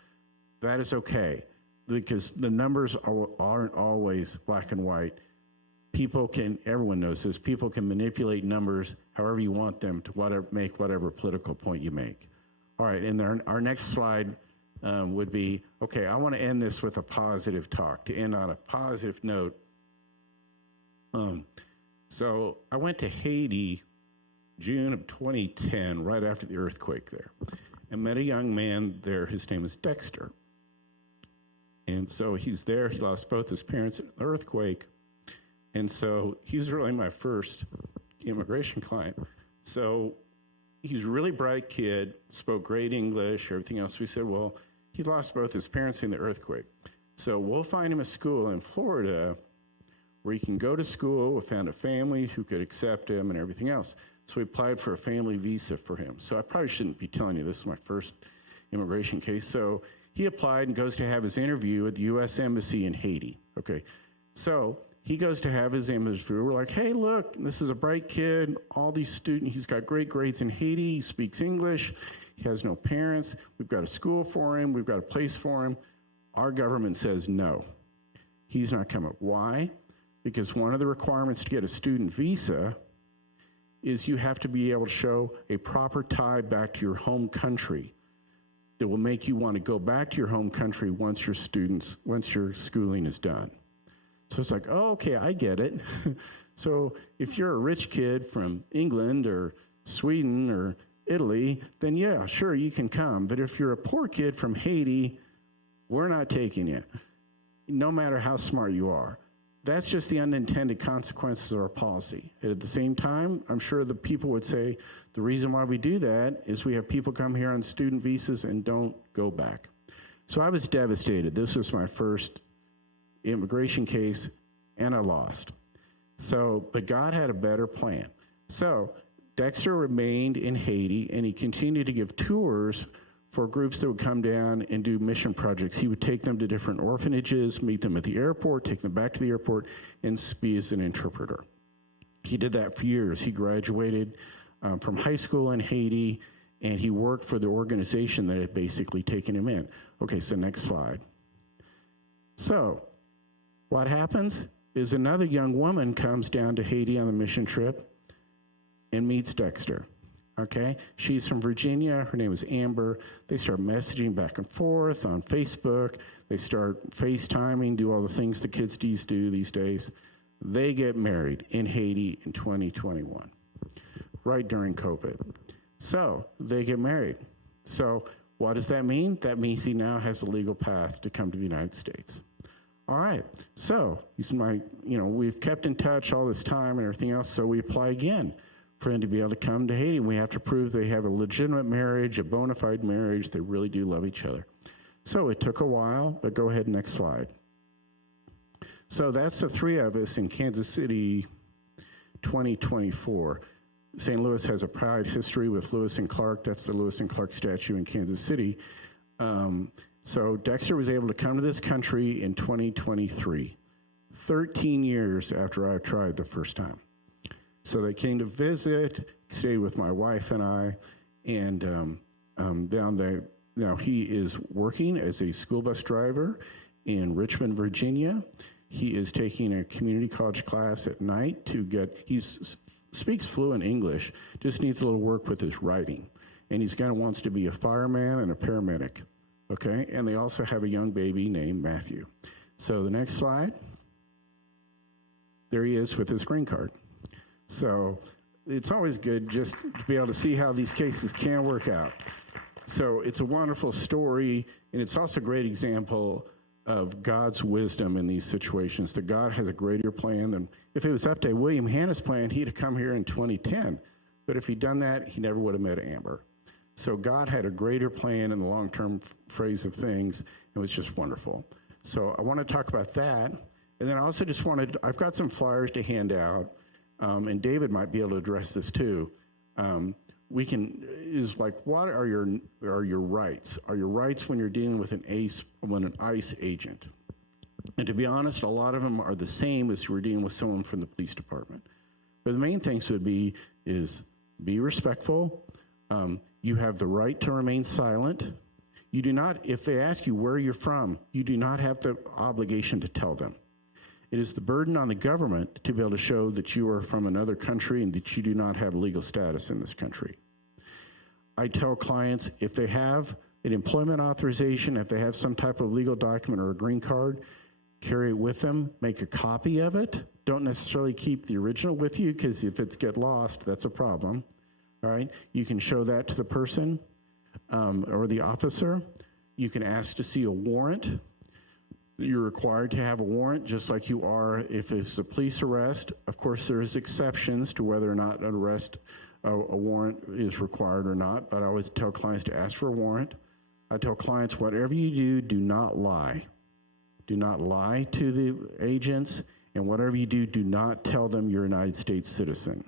That is okay, because the numbers aren't always black and white. People can, everyone knows this, people can manipulate numbers however you want them to make whatever political point you make. All right, and our next slide would be, okay, I want to end this with a positive talk, to end on a positive note. So I went to Haiti June of 2010, right after the earthquake there, and met a young man there. His name is Dexter. And so he's there. He lost both his parents in the earthquake. And so he was really my first immigration client. So he's a really bright kid, spoke great English, everything else. We said, well, he lost both his parents in the earthquake. So we'll find him a school in Florida where he can go to school. We found a family who could accept him and everything else. So we applied for a family visa for him. So I probably shouldn't be telling you this is my first immigration case. So he applied and goes to have his interview at the U.S. Embassy in Haiti. Okay, so he goes to have his interview. We're like, hey, look, this is a bright kid. All these students, he's got great grades in Haiti. He speaks English. He has no parents. We've got a school for him. We've got a place for him. Our government says no. He's not coming. Why? Because one of the requirements to get a student visa is you have to be able to show a proper tie back to your home country that will make you want to go back to your home country once your schooling is done. So it's like, oh, okay, I get it. So if you're a rich kid from England or Sweden or Italy, then yeah, sure, you can come. But if you're a poor kid from Haiti, we're not taking you, no matter how smart you are. That's just the unintended consequences of our policy. And at the same time, I'm sure the people would say the reason why we do that is we have people come here on student visas and don't go back. So I was devastated. This was my first immigration case, and I lost. So, but God had a better plan. So Dexter remained in Haiti, and he continued to give tours for groups that would come down and do mission projects. He would take them to different orphanages, meet them at the airport, take them back to the airport, and be as an interpreter. He did that for years. He graduated from high school in Haiti, and he worked for the organization that had basically taken him in. Okay, so next slide. So what happens is another young woman comes down to Haiti on the mission trip and meets Dexter. Okay, she's from Virginia. Her name is Amber. They start messaging back and forth on Facebook. They start FaceTiming, do all the things the kids do these days. They get married in Haiti in 2021, right during COVID. So they get married. So what does that mean? That means he now has a legal path to come to the United States. All right, so we've kept in touch all this time and everything else, so we apply again for him to be able to come to Haiti. We have to prove they have a legitimate marriage, a bona fide marriage, they really do love each other. So it took a while, but go ahead, next slide. So that's the three of us in Kansas City 2024. St. Louis has a proud history with Lewis and Clark. That's the Lewis and Clark statue in Kansas City. So Dexter was able to come to this country in 2023, 13 years after I tried the first time. So they came to visit, stayed with my wife and I, and down there, now he is working as a school bus driver in Richmond, Virginia. He is taking a community college class at night speaks fluent English, just needs a little work with his writing. And he's wants to be a fireman and a paramedic, okay? And they also have a young baby named Matthew. So the next slide. There he is with his green card. So it's always good just to be able to see how these cases can work out. So it's a wonderful story, and it's also a great example of God's wisdom in these situations, that God has a greater plan than, if it was up to William Hanna's plan, he'd have come here in 2010. But if he'd done that, he never would have met Amber. So God had a greater plan in the long-term phrase of things. It was just wonderful. So I want to talk about that. And then I also just I've got some flyers to hand out. And David might be able to address this too. What are your rights? Are your rights when you're dealing with an ICE agent? And to be honest, a lot of them are the same as you're dealing with someone from the police department. But the main things would be respectful. You have the right to remain silent. You do not, if they ask you where you're from, you do not have the obligation to tell them. It is the burden on the government to be able to show that you are from another country and that you do not have legal status in this country. I tell clients, if they have an employment authorization, if they have some type of legal document or a green card, carry it with them, make a copy of it. Don't necessarily keep the original with you, because if it's get lost, that's a problem. All right, you can show that to the person or the officer. You can ask to see a warrant. You're required to have a warrant, just like you are if it's a police arrest. Of course, there's exceptions to whether or not an arrest, a warrant is required or not, but I always tell clients to ask for a warrant. I tell clients, whatever you do, do not lie. Do not lie to the agents, and whatever you do, do not tell them you're a United States citizen,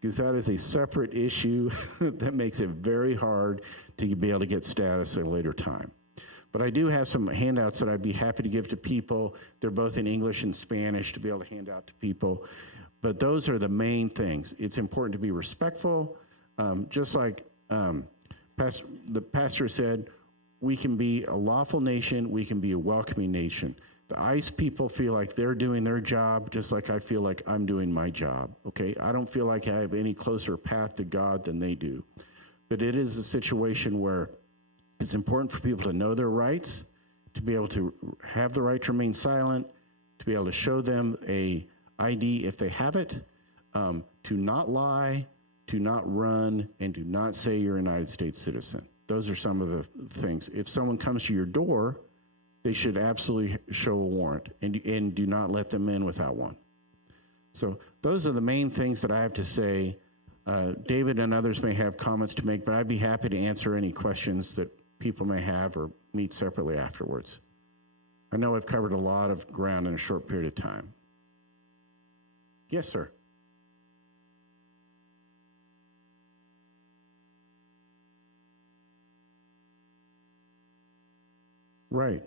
because that is a separate issue that makes it very hard to be able to get status at a later time. But I do have some handouts that I'd be happy to give to people. They're both in English and Spanish to be able to hand out to people. But those are the main things. It's important to be respectful. Just like the pastor said, we can be a lawful nation, we can be a welcoming nation. The ICE people feel like they're doing their job just like I feel like I'm doing my job, okay? I don't feel like I have any closer path to God than they do. But it is a situation where it's important for people to know their rights, to be able to have the right to remain silent, to be able to show them a ID if they have it, to not lie, to not run, and to not say you're a United States citizen. Those are some of the things. If someone comes to your door, they should absolutely show a warrant, and do not let them in without one. So those are the main things that I have to say. David and others may have comments to make, but I'd be happy to answer any questions that people may have or meet separately afterwards. I know I've covered a lot of ground in a short period of time. Yes, sir. Right.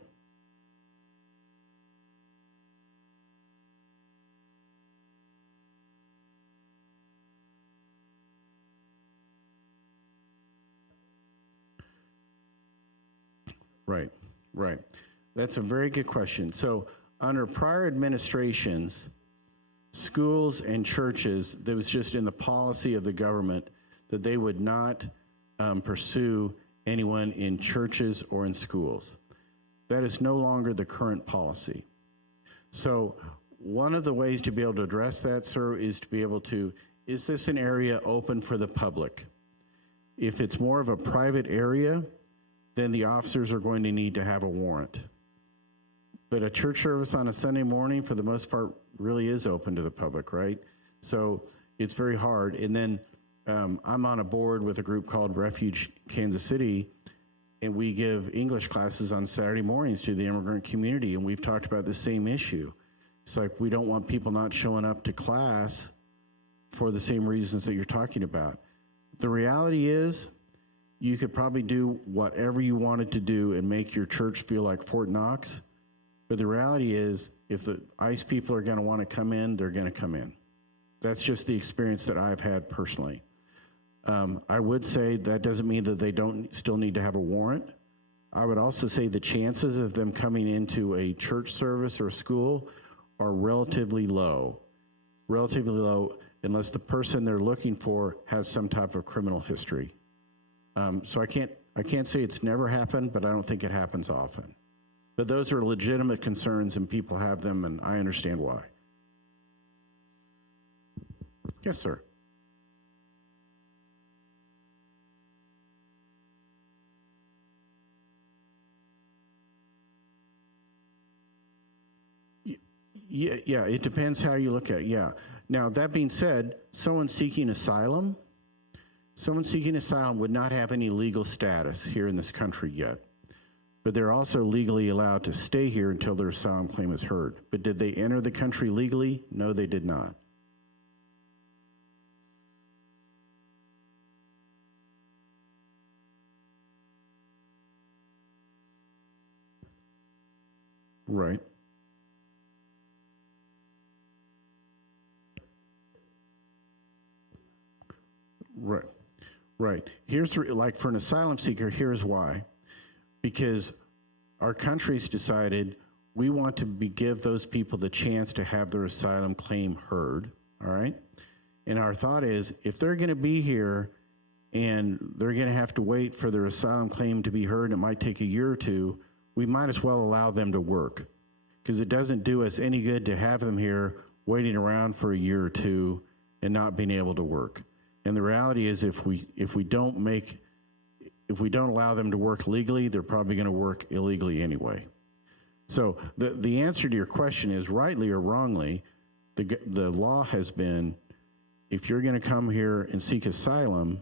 Right, right. That's a very good question. So under prior administrations, schools and churches, that was just in the policy of the government that they would not pursue anyone in churches or in schools. That is no longer the current policy. So one of the ways to be able to address that, sir, is to be able to, is this an area open for the public? If it's more of a private area, then the officers are going to need to have a warrant. But a church service on a Sunday morning, for the most part, really is open to the public, right? So it's very hard. And then I'm on a board with a group called Refuge Kansas City, and we give English classes on Saturday mornings to the immigrant community, and we've talked about the same issue. It's like we don't want people not showing up to class for the same reasons that you're talking about. The reality is, you could probably do whatever you wanted to do and make your church feel like Fort Knox, but the reality is, if the ICE people are going to want to come in, they're going to come in. That's just the experience that I've had personally. I would say that doesn't mean that they don't still need to have a warrant. I would also say the chances of them coming into a church service or school are relatively low unless the person they're looking for has some type of criminal history. So I can't say it's never happened, but I don't think it happens often. But those are legitimate concerns, and people have them, and I understand why. Yes, sir. Yeah, it depends how you look at it, yeah. Now, that being said, someone seeking asylum would not have any legal status here in this country yet. But they're also legally allowed to stay here until their asylum claim is heard. But did they enter the country legally? No, they did not. Right. Right. Here's, like, for an asylum seeker, here's why. Because our country's decided we want to give those people the chance to have their asylum claim heard, all right? And our thought is, if they're going to be here and they're going to have to wait for their asylum claim to be heard, and it might take a year or two, we might as well allow them to work, because it doesn't do us any good to have them here waiting around for a year or two and not being able to work. And the reality is, if we don't allow them to work legally, they're probably going to work illegally anyway. So the answer to your question is, rightly or wrongly, the law has been, if you're going to come here and seek asylum,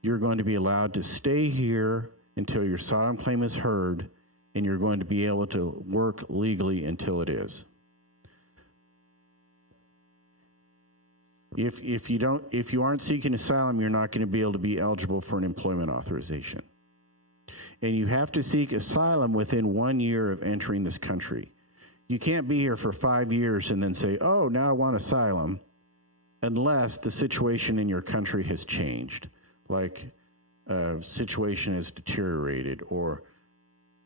you're going to be allowed to stay here until your asylum claim is heard, and you're going to be able to work legally until it is. If you aren't seeking asylum, you're not going to be able to be eligible for an employment authorization. And you have to seek asylum within 1 year of entering this country. You can't be here for 5 years and then say, oh, now I want asylum, unless the situation in your country has changed, like situation has deteriorated, or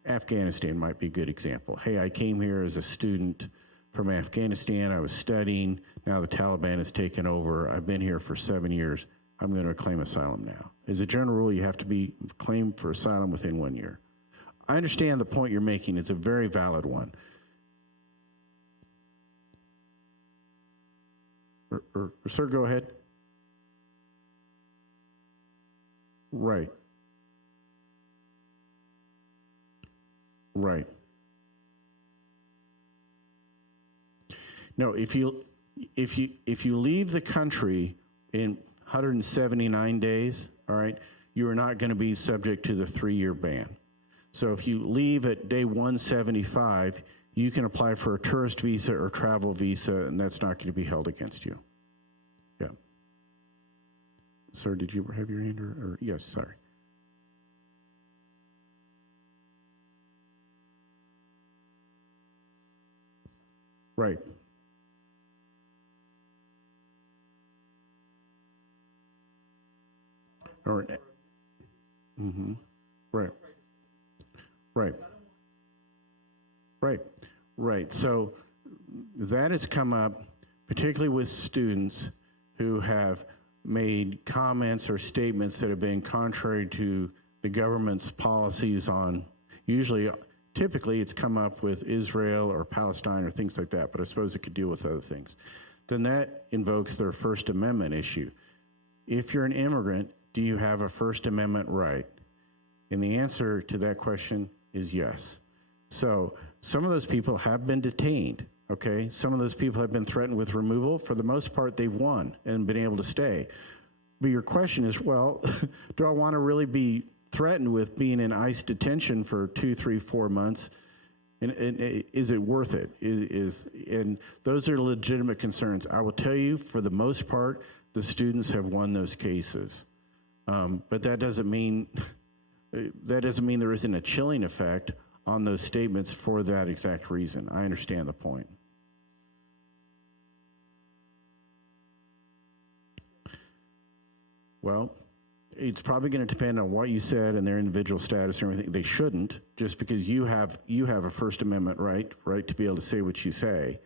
Afghanistan might be a good example. Hey, I came here as a student from Afghanistan. I was studying. Now the Taliban has taken over. I've been here for 7 years. I'm going to claim asylum now. As a general rule, you have to be claimed for asylum within 1 year. I understand the point you're making. It's a very valid one. Sir, go ahead. Right. No, if you leave the country in 179 days, all right, you are not going to be subject to the 3-year ban. So if you leave at day 175, you can apply for a tourist visa or travel visa, and that's not going to be held against you. Yeah. Sir, did you have your hand? Or yes, sorry. Right. All right. Mm-hmm. Right. Right. Right. So that has come up, particularly with students who have made comments or statements that have been contrary to the government's policies on, typically it's come up with Israel or Palestine or things like that, but I suppose it could deal with other things. Then that invokes their First Amendment issue. If you're an immigrant, do you have a First Amendment right? And the answer to that question is yes. So some of those people have been detained, okay? Some of those people have been threatened with removal. For the most part, they've won and been able to stay. But your question is, well, do I want to really be threatened with being in ICE detention for 2, 3, 4 months? And is it worth it? And those are legitimate concerns. I will tell you, for the most part, the students have won those cases. But that doesn't mean there isn't a chilling effect on those statements for that exact reason. I understand the point. Well, it's probably going to depend on what you said and their individual status and everything. They shouldn't, just because you have a First Amendment right to be able to say what you say.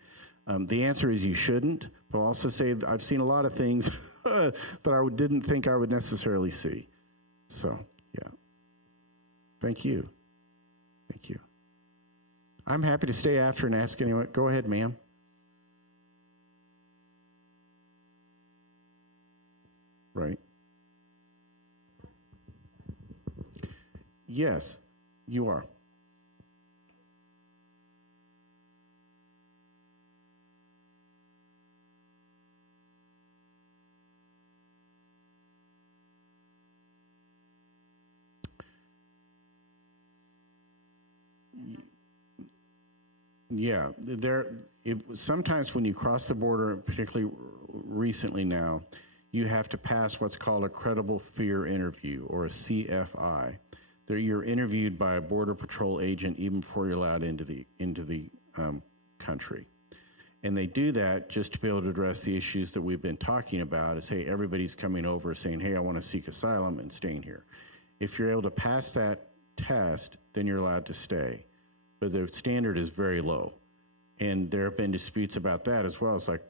The answer is you shouldn't, but I'll also say I've seen a lot of things that I didn't think I would necessarily see. So, yeah. Thank you. Thank you. I'm happy to stay after and ask anyone. Go ahead, ma'am. Right. Yes, you are. Yeah, sometimes when you cross the border, particularly recently now, you have to pass what's called a credible fear interview, or a CFI. You're interviewed by a Border Patrol agent even before you're allowed into the country. And they do that just to be able to address the issues that we've been talking about, is, hey, everybody's coming over saying, hey, I want to seek asylum and staying here. If you're able to pass that test, then you're allowed to stay. But the standard is very low. And there have been disputes about that as well. It's like,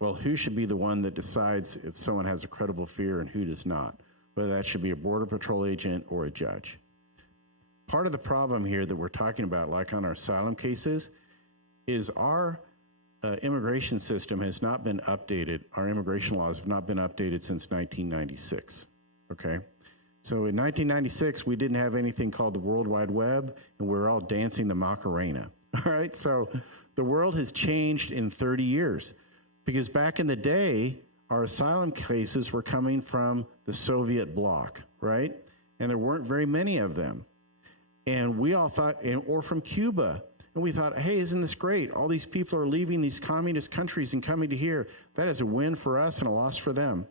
well, who should be the one that decides if someone has a credible fear and who does not? Whether that should be a Border Patrol agent or a judge. Part of the problem here that we're talking about, like on our asylum cases, is our immigration system has not been updated. Our immigration laws have not been updated since 1996, okay? So in 1996, we didn't have anything called the World Wide Web, and we were all dancing the Macarena, all right? So the world has changed in 30 years, because back in the day, our asylum cases were coming from the Soviet bloc, right? And there weren't very many of them. And we all thought, or from Cuba, and we thought, hey, isn't this great? All these people are leaving these communist countries and coming to here. That is a win for us and a loss for them.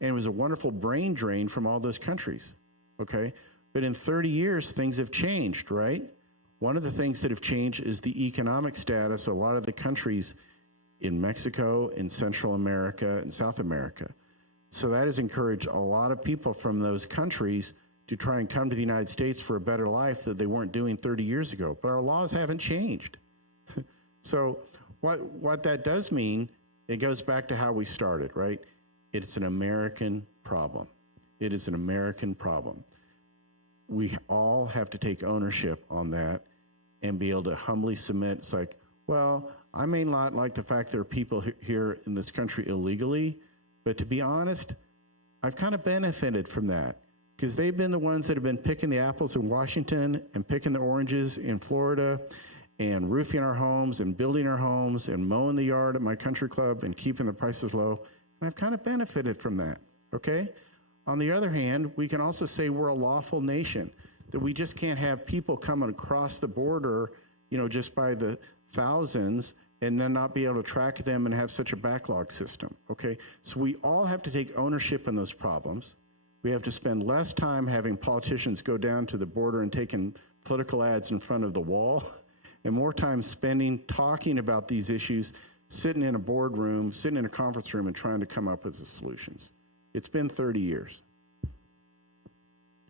And it was a wonderful brain drain from all those countries, okay? But in 30 years, things have changed, right? One of the things that have changed is the economic status of a lot of the countries in Mexico, in Central America, and South America. So that has encouraged a lot of people from those countries to try and come to the United States for a better life that they weren't doing 30 years ago. But our laws haven't changed. So what that does mean, it goes back to how we started, right? It's an American problem. It is an American problem. We all have to take ownership on that and be able to humbly submit. It's like, well, I may not like the fact there are people here in this country illegally, but to be honest, I've kind of benefited from that, because they've been the ones that have been picking the apples in Washington and picking the oranges in Florida and roofing our homes and building our homes and mowing the yard at my country club and keeping the prices low. And I've kind of benefited from that, okay? On the other hand, we can also say we're a lawful nation, that we just can't have people coming across the border, just by the thousands and then not be able to track them and have such a backlog system, okay? So we all have to take ownership in those problems. We have to spend less time having politicians go down to the border and taking political ads in front of the wall, and more time spending talking about these issues, sitting in a boardroom, sitting in a conference room, and trying to come up with the solutions. It's been 30 years.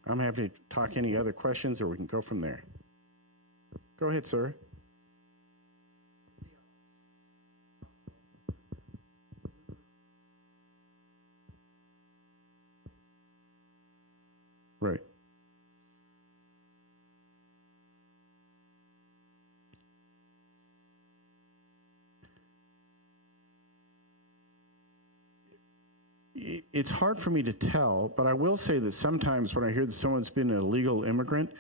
I'm happy to talk any other questions, or we can go from there. Go ahead, sir. Right. It's hard for me to tell, but I will say that sometimes when I hear that someone's been an illegal immigrant,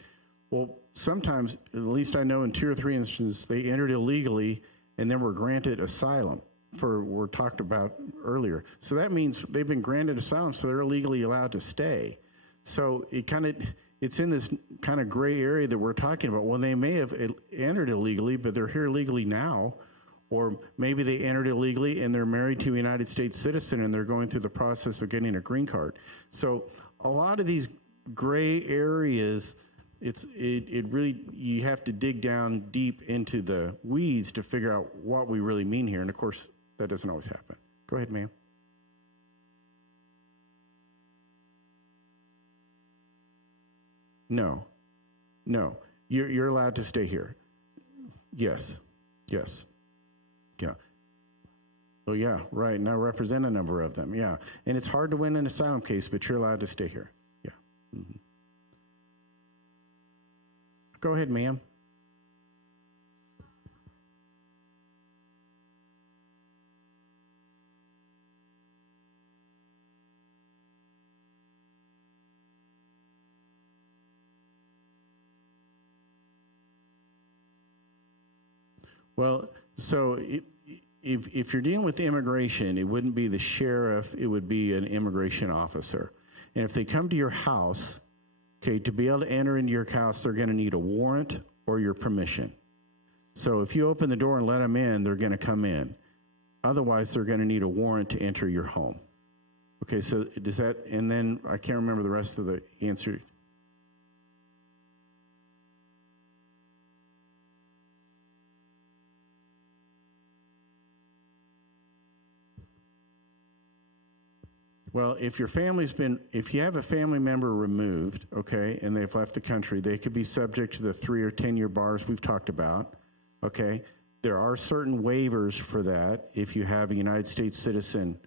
well, sometimes, at least I know in 2 or 3 instances, they entered illegally and then were granted asylum for what we talked about earlier. So that means they've been granted asylum, so they're legally allowed to stay. So it's in this kind of gray area that we're talking about. Well, they may have entered illegally, but they're here legally now. Or maybe they entered illegally and they're married to a United States citizen and they're going through the process of getting a green card. So a lot of these gray areas, it really, you have to dig down deep into the weeds to figure out what we really mean here. And of course, that doesn't always happen. Go ahead, ma'am. No, no, you're allowed to stay here. Yes, yes, yeah. Oh yeah, right. And I represent a number of them. Yeah, and it's hard to win an asylum case, but you're allowed to stay here. Yeah. Mm-hmm. Go ahead, ma'am. Well, so if you're dealing with immigration, it wouldn't be the sheriff, it would be an immigration officer. And if they come to your house, okay, to be able to enter into your house, they're going to need a warrant or your permission. So if you open the door and let them in, they're going to come in. Otherwise, they're going to need a warrant to enter your home. Okay, so does that, and then I can't remember the rest of the answer. Well, if you have a family member removed, okay, and they've left the country, they could be subject to the 3 or 10-year bars we've talked about, okay? There are certain waivers for that if you have a United States citizen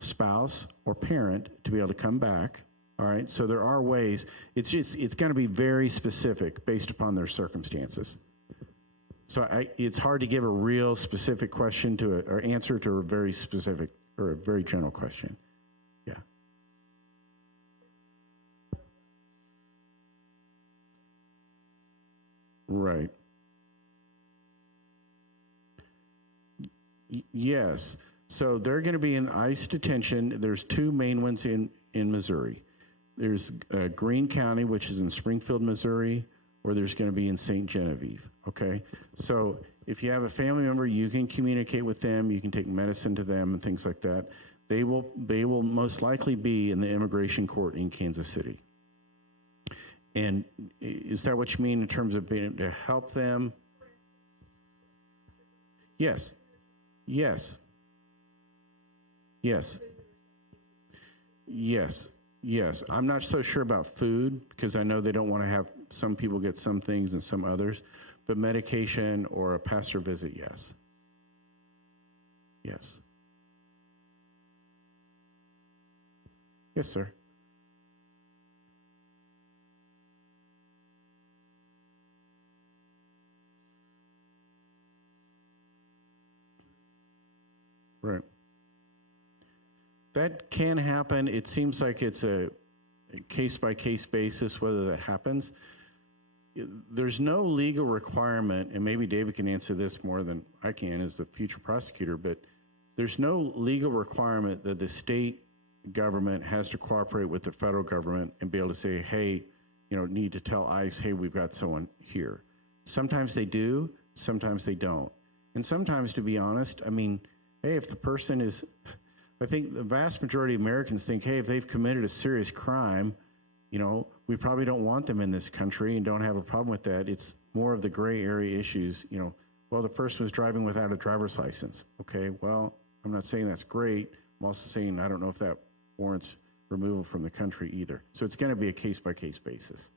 spouse or parent to be able to come back, all right? So there are ways. It's going to be very specific based upon their circumstances. So it's hard to give a real specific question or answer to a very specific or a very general question. Yeah. Right. Yes. So they're going to be in ICE detention. There's 2 main ones in Missouri. There's Greene County, which is in Springfield, Missouri, or there's going to be in St. Genevieve. Okay. So if you have a family member, you can communicate with them. You can take medicine to them and things like that. They will most likely be in the immigration court in Kansas City. And is that what you mean in terms of being able to help them? Yes. Yes. Yes. Yes. Yes. I'm not so sure about food because I know they don't want to have some people get some things and some others, but medication or a pastor visit, yes. Yes. Yes, sir. Right. That can happen. It seems like it's a case-by-case basis whether that happens. There's no legal requirement, and maybe David can answer this more than I can as the future prosecutor, but there's no legal requirement that the state government has to cooperate with the federal government and be able to say, hey, need to tell ICE, hey, we've got someone here. Sometimes they do, sometimes they don't. And sometimes, to be honest, I mean, hey, if the person is, I think the vast majority of Americans think, hey, if they've committed a serious crime, we probably don't want them in this country and don't have a problem with that. It's more of the gray area issues, well, the person was driving without a driver's license. Okay, well, I'm not saying that's great. I'm also saying I don't know if that warrants removal from the country either. So it's going to be a case-by-case basis.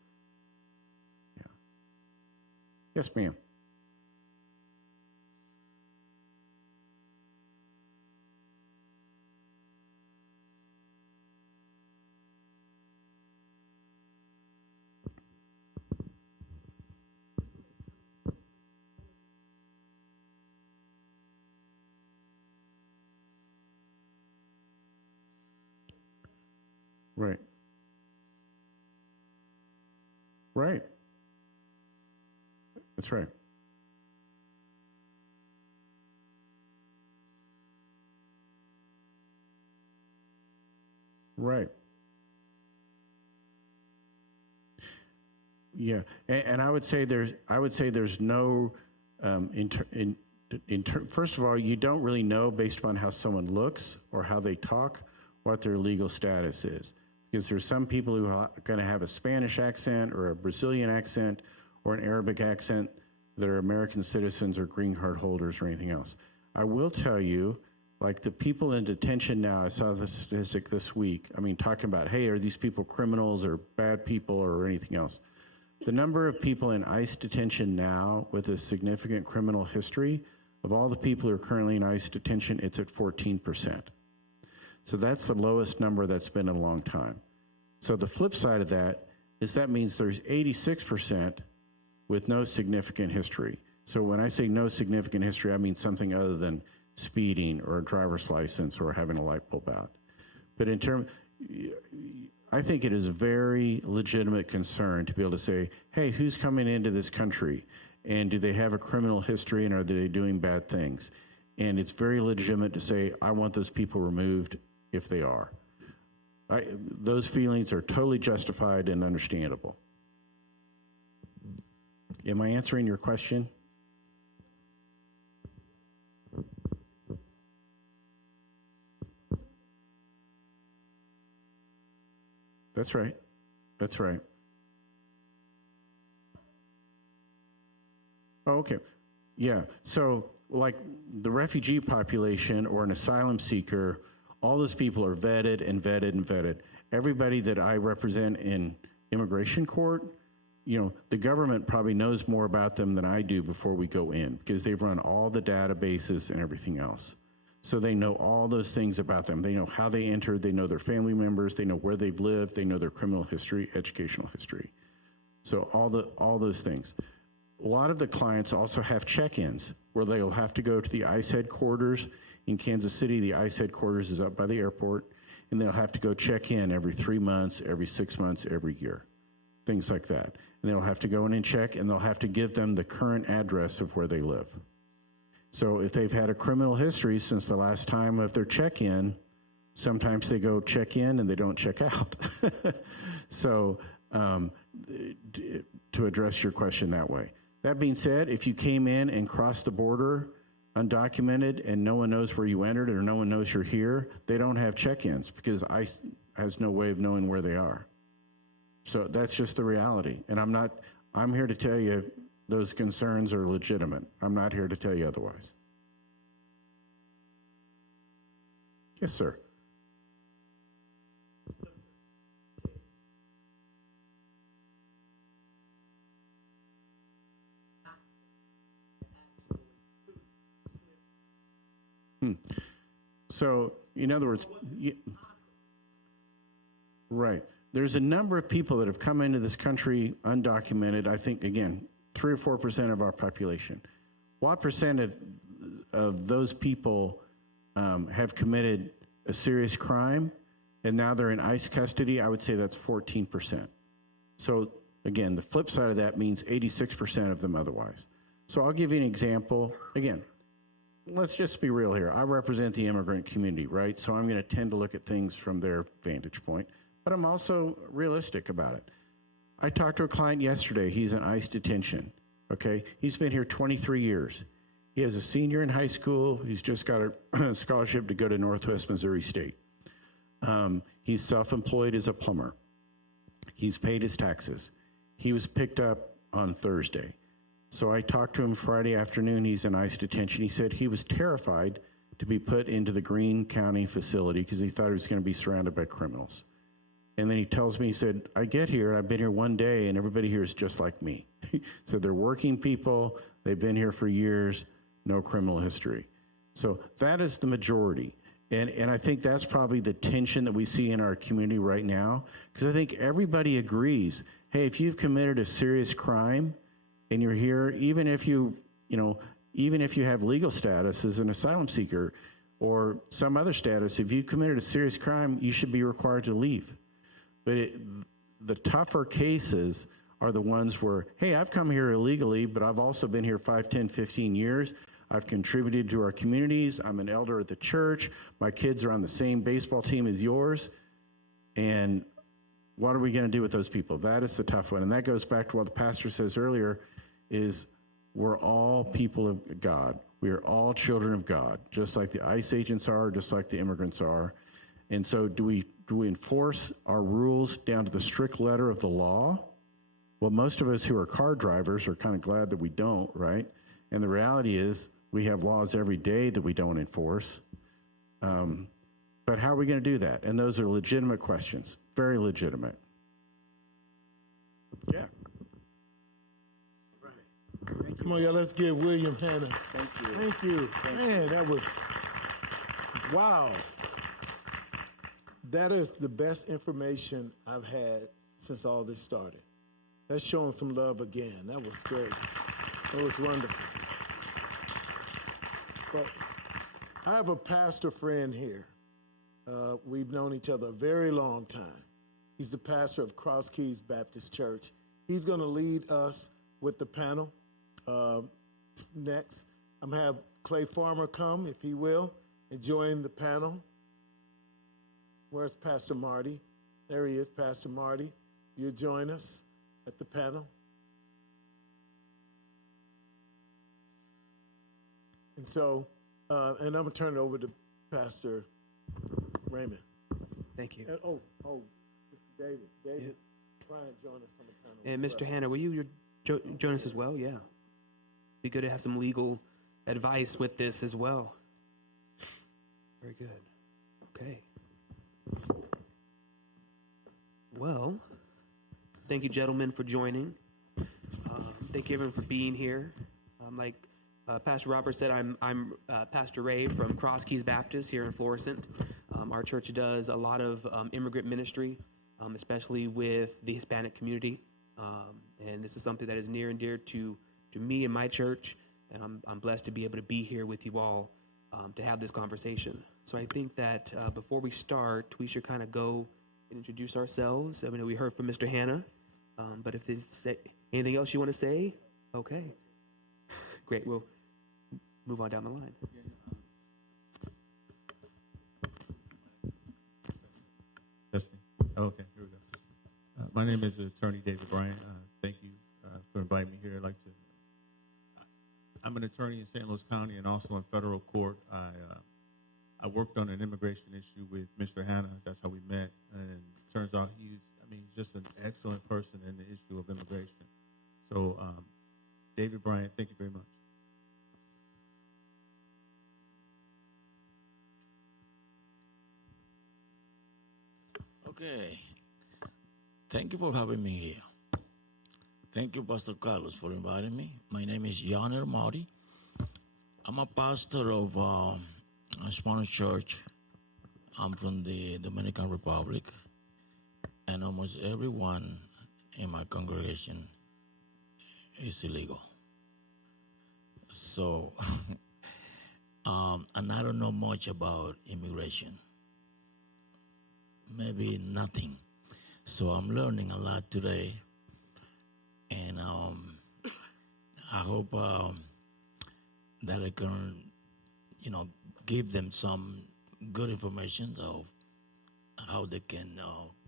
Yeah. Yes, ma'am. Right. Right. That's right. Right. Yeah, and I would say there's no first of all, you don't really know based upon how someone looks or how they talk what their legal status is, because there's some people who are going to have a Spanish accent or a Brazilian accent or an Arabic accent that are American citizens or green card holders or anything else. I will tell you, like the people in detention now, I saw the statistic this week. I mean, talking about, hey, are these people criminals or bad people or anything else? The number of people in ICE detention now with a significant criminal history, of all the people who are currently in ICE detention, it's at 14%. So that's the lowest number that's been in a long time. So the flip side of that is that means there's 86% with no significant history. So when I say no significant history, I mean something other than speeding or a driver's license or having a light bulb out. But in terms, I think it is a very legitimate concern to be able to say, hey, who's coming into this country? And do they have a criminal history, and are they doing bad things? And it's very legitimate to say, I want those people removed if they are. Those feelings are totally justified and understandable. Am I answering your question? That's right. That's right. Oh, okay. Yeah. So, like the refugee population or an asylum seeker, all those people are vetted and vetted and vetted. Everybody that I represent in immigration court, you know, the government probably knows more about them than I do before we go in, because they've run all the databases and everything else. So they know all those things about them. They know how they entered, they know their family members, they know where they've lived, they know their criminal history, educational history. So all those things. A lot of the clients also have check-ins where they'll have to go to the ICE headquarters. In Kansas City, the ICE headquarters is up by the airport, and they'll have to go check in every 3 months, every 6 months, every year, things like that. And they'll have to go in and check, and they'll have to give them the current address of where they live. So if they've had a criminal history since the last time of their check-in, sometimes they go check in and they don't check out. So to address your question that way. That being said, if you came in and crossed the border undocumented and no one knows where you entered or no one knows you're here, they don't have check-ins because ICE has no way of knowing where they are. So that's just the reality. And I'm here to tell you those concerns are legitimate. I'm not here to tell you otherwise. Yes, sir. So, in other words, right. There's a number of people that have come into this country undocumented. I think, again, 3 or 4% of our population. What percent of those people have committed a serious crime and now they're in ICE custody? I would say that's 14%. So, again, the flip side of that means 86% of them otherwise. So I'll give you an example. Again, let's just be real here. I represent the immigrant community, right? So I'm going to tend to look at things from their vantage point, but I'm also realistic about it. I talked to a client yesterday. He's in ICE detention, okay? He's been here 23 years. He has a senior in high school. He's just got a scholarship to go to Northwest Missouri State. He's self-employed as a plumber. He's paid his taxes. He was picked up on Thursday. So I talked to him Friday afternoon. He's in ICE detention. He said he was terrified to be put into the Greene County facility because he thought he was going to be surrounded by criminals. And then he tells me, he said, I get here, I've been here one day, and everybody here is just like me. So they're working people, they've been here for years, no criminal history. So that is the majority. And I think that's probably the tension that we see in our community right now, because I think everybody agrees, hey, if you've committed a serious crime and you're here, even if you have legal status as an asylum seeker or some other status, if you committed a serious crime, you should be required to leave. But the tougher cases are the ones where, hey, I've come here illegally, but I've also been here 5, 10, 15 years. I've contributed to our communities. I'm an elder at the church. My kids are on the same baseball team as yours. And what are we going to do with those people? That is the tough one. And that goes back to what the pastor says earlier, is we're all people of God. We are all children of God, just like the ICE agents are, just like the immigrants are. And so do we enforce our rules down to the strict letter of the law? Well, most of us who are car drivers are kind of glad that we don't, right? And the reality is we have laws every day that we don't enforce. But how are we going to do that? And those are legitimate questions, very legitimate. Yeah. Right. Come on, y'all, let's give William Hanna. Thank you. Thank you. Man, that was, wow. That is the best information I've had since all this started. That's showing some love again. That was great. That was wonderful. But I have a pastor friend here. We've known each other a very long time. He's the pastor of Cross Keys Baptist Church. He's going to lead us with the panel next. I'm going to have Clay Farmer come, if he will, and join the panel. Where's Pastor Marty? There he is, Pastor Marty. You'll join us at the panel. And so, and I'm going to turn it over to Pastor Raymond. Thank you. And, Mr. David. David, try and join us on the panel. And as Mr. well. Hanna, will you join us as well? Yeah. Be good to have some legal advice with this as well. Very good. Okay. Well, thank you, gentlemen, for joining. Thank you, everyone, for being here. Like Pastor Robert said, I'm Pastor Ray from Cross Keys Baptist here in Florissant. Our church does a lot of immigrant ministry, especially with the Hispanic community. And this is something that is near and dear to me and my church. And I'm blessed to be able to be here with you all to have this conversation. So I think that before we start, we should kind of go and introduce ourselves. I mean, we heard from Mr. Hanna, but if there's anything else you want to say, okay. Great, we'll move on down the line. Testing. Okay, here we go. My name is Attorney David Bryant. Thank you for inviting me here. I'm an attorney in St. Louis County and also in federal court. I worked on an immigration issue with Mr. Hanna. That's how we met. And turns out he's just an excellent person in the issue of immigration. So, David Bryant, thank you very much. Okay. Thank you for having me here. Thank you, Pastor Carlos, for inviting me. My name is Yonner Marty. I'm a pastor of a Spanish church. I'm from the Dominican Republic, and almost everyone in my congregation is illegal. So, and I don't know much about immigration. Maybe nothing. So I'm learning a lot today, and I hope that I can, give them some good information of how they can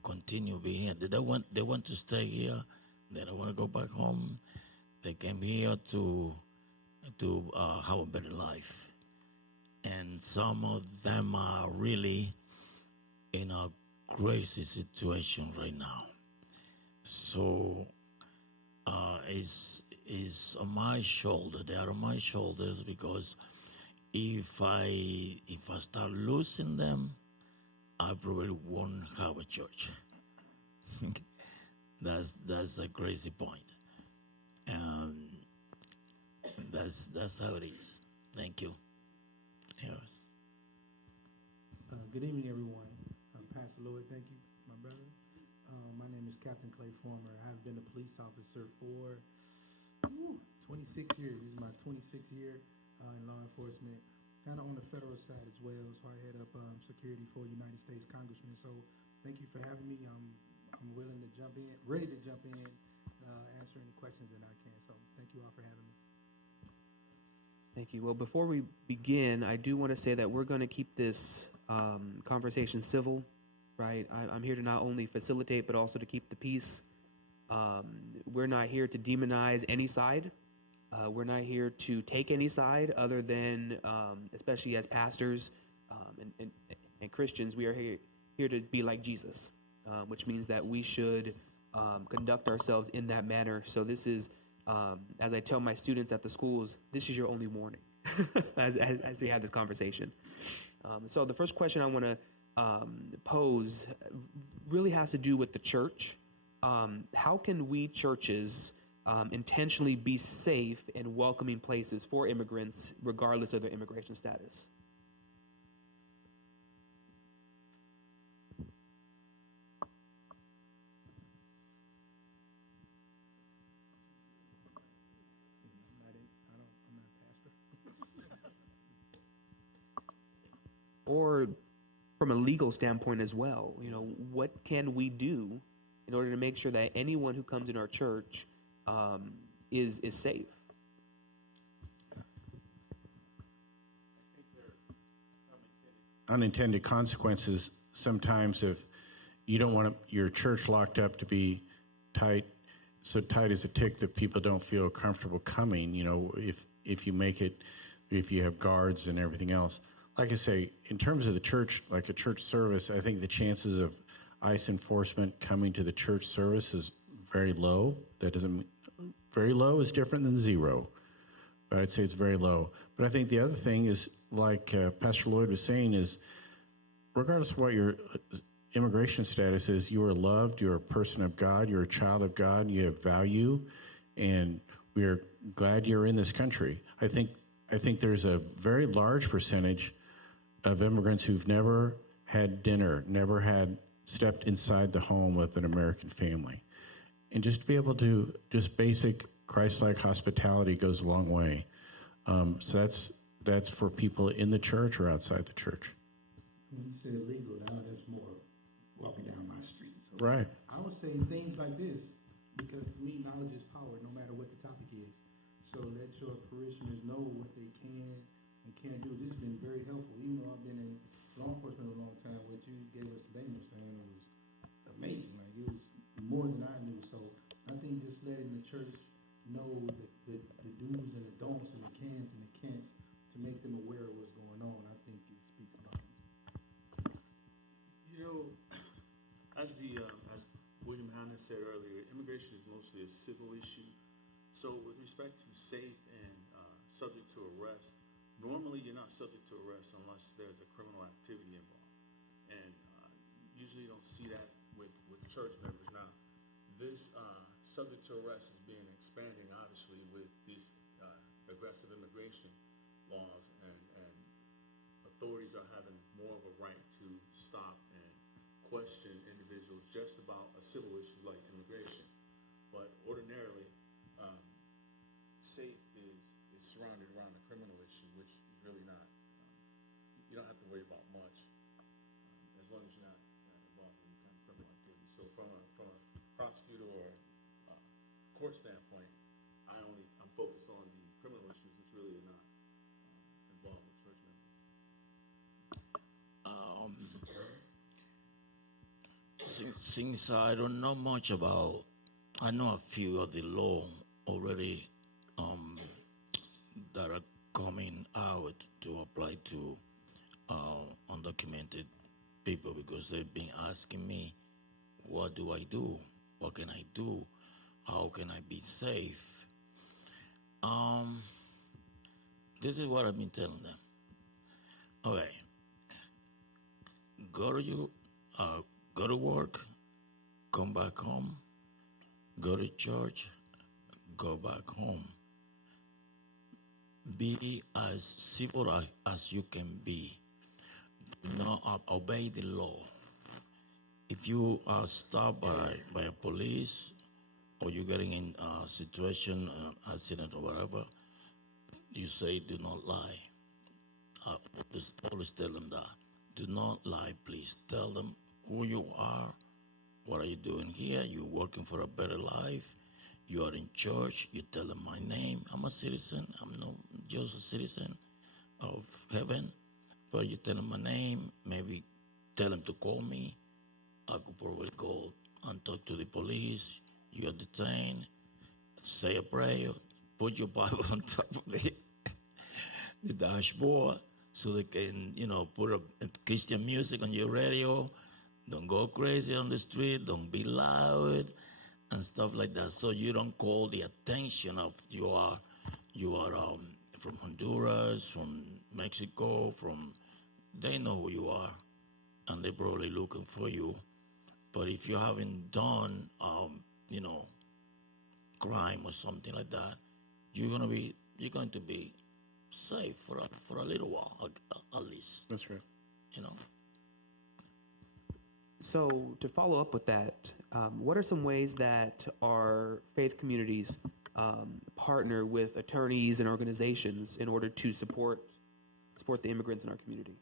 continue being here. They want to stay here. They don't want to go back home. They came here to have a better life, and some of them are really in a crazy situation right now. So is on my shoulder. They are on my shoulders because if I start losing them, I probably won't have a church. That's a crazy point. That's how it is. Thank you. Yes. Good evening, everyone. Pastor Lloyd, thank you, my brother. My name is Captain Clay Farmer. I've been a police officer for 26 years. This is my 26th year in law enforcement, kind of on the federal side as well. So I head up security for United States Congressman. So thank you for having me. I'm willing to jump in, ready to jump in, answer any questions that I can. So thank you all for having me. Thank you. Well, before we begin, I do want to say that we're going to keep this conversation civil, right? I'm here to not only facilitate, but also to keep the peace. We're not here to demonize any side. We're not here to take any side other than, especially as pastors and Christians, we are here to be like Jesus, which means that we should conduct ourselves in that manner. So this is, as I tell my students at the schools, this is your only warning as we have this conversation. So the first question I want to pose really has to do with the church. How can we churches intentionally be safe and welcoming places for immigrants, regardless of their immigration status? I'm not a pastor. Or from a legal standpoint as well, you know, what can we do in order to make sure that anyone who comes in our church is safe? Unintended consequences sometimes if you don't want your church locked up to be tight, so tight as a tick that people don't feel comfortable coming, you know, if you make it, if you have guards and everything else. Like I say, in terms of the church, like a church service, I think the chances of ICE enforcement coming to the church service is very low. That doesn't, very low is different than zero, but I'd say it's very low. But I think the other thing is, like Pastor Lloyd was saying, is regardless of what your immigration status is, you are loved, you're a person of God, you're a child of God, you have value, and we are glad you're in this country. I think there's a very large percentage of immigrants who've never had dinner, never had stepped inside the home of an American family. And just to be able to, just basic Christ-like hospitality goes a long way. So that's for people in the church or outside the church. When you say illegal, now that's more walking down my street. So Right. I would say things like this, because to me, knowledge is power, no matter what the topic is. So let your parishioners know what they can and can't do. This has been very helpful. Even though I've been in law enforcement a long time, what you gave us today, Mr. Ann, was amazing. Like, it was more than I knew. So I think just letting the church know the do's and the don'ts and the cans and the can'ts to make them aware of what's going on, I think it speaks volumes. You know, as William Hanna said earlier, immigration is mostly a civil issue. So with respect to safe and subject to arrest, normally you're not subject to arrest unless there's a criminal activity involved. And usually you don't see that with church members. Now, this subject to arrest is being expanded, obviously, with these aggressive immigration laws, and authorities are having more of a right to stop and question individuals just about a civil issue like immigration. But ordinarily, safe is surrounded around a criminal issue, which is really not, you don't have to worry about much as long as you're not involved in any kind of criminal activity. So from a prosecutor or court standpoint, I'm focused on the criminal issues, which really are not involved with church members. Since I don't know much about, I know a few of the law already that are coming out to apply to undocumented people, because they've been asking me, what do I do? What can I do? How can I be safe? This is what I've been telling them. Okay, go to work, come back home, go to church, go back home. Be as civil as you can be. Do not obey the law. If you are stopped by a police, or you're getting in a situation, an accident or whatever, you say, do not lie. Always tell them that. Do not lie, please. Tell them who you are, what are you doing here? You're working for a better life. You are in church. You tell them my name. I'm a citizen. I'm not just a citizen of heaven. But you tell them my name. Maybe tell them to call me. I could probably go and talk to the police. You are detained. Say a prayer. Put your Bible on top of the dashboard so they can, put a Christian music on your radio. Don't go crazy on the street. Don't be loud and stuff like that. So you don't call the attention of you are from Honduras, from Mexico, they know who you are, and they're probably looking for you. But if you haven't done, crime or something like that, you're going to be safe for a little while, at least. That's right. So to follow up with that, what are some ways that our faith communities partner with attorneys and organizations in order to support the immigrants in our community?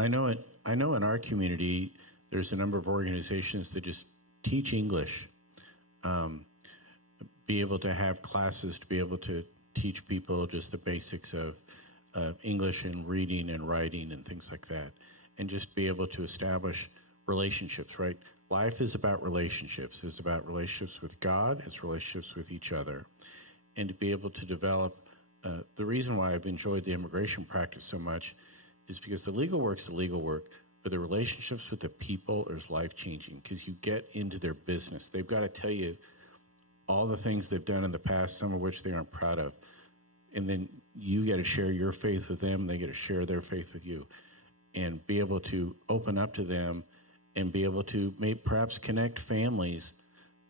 I know in our community, there's a number of organizations that just teach English, be able to have classes to be able to teach people just the basics of English and reading and writing and things like that, and just be able to establish relationships, right? Life is about relationships. It's about relationships with God. It's relationships with each other. And to be able to develop, the reason why I've enjoyed the immigration practice so much is because the legal work's the legal work, but the relationships with the people is life-changing because you get into their business. They've got to tell you all the things they've done in the past, some of which they aren't proud of. And then you get to share your faith with them. They get to share their faith with you and be able to open up to them and be able to perhaps connect families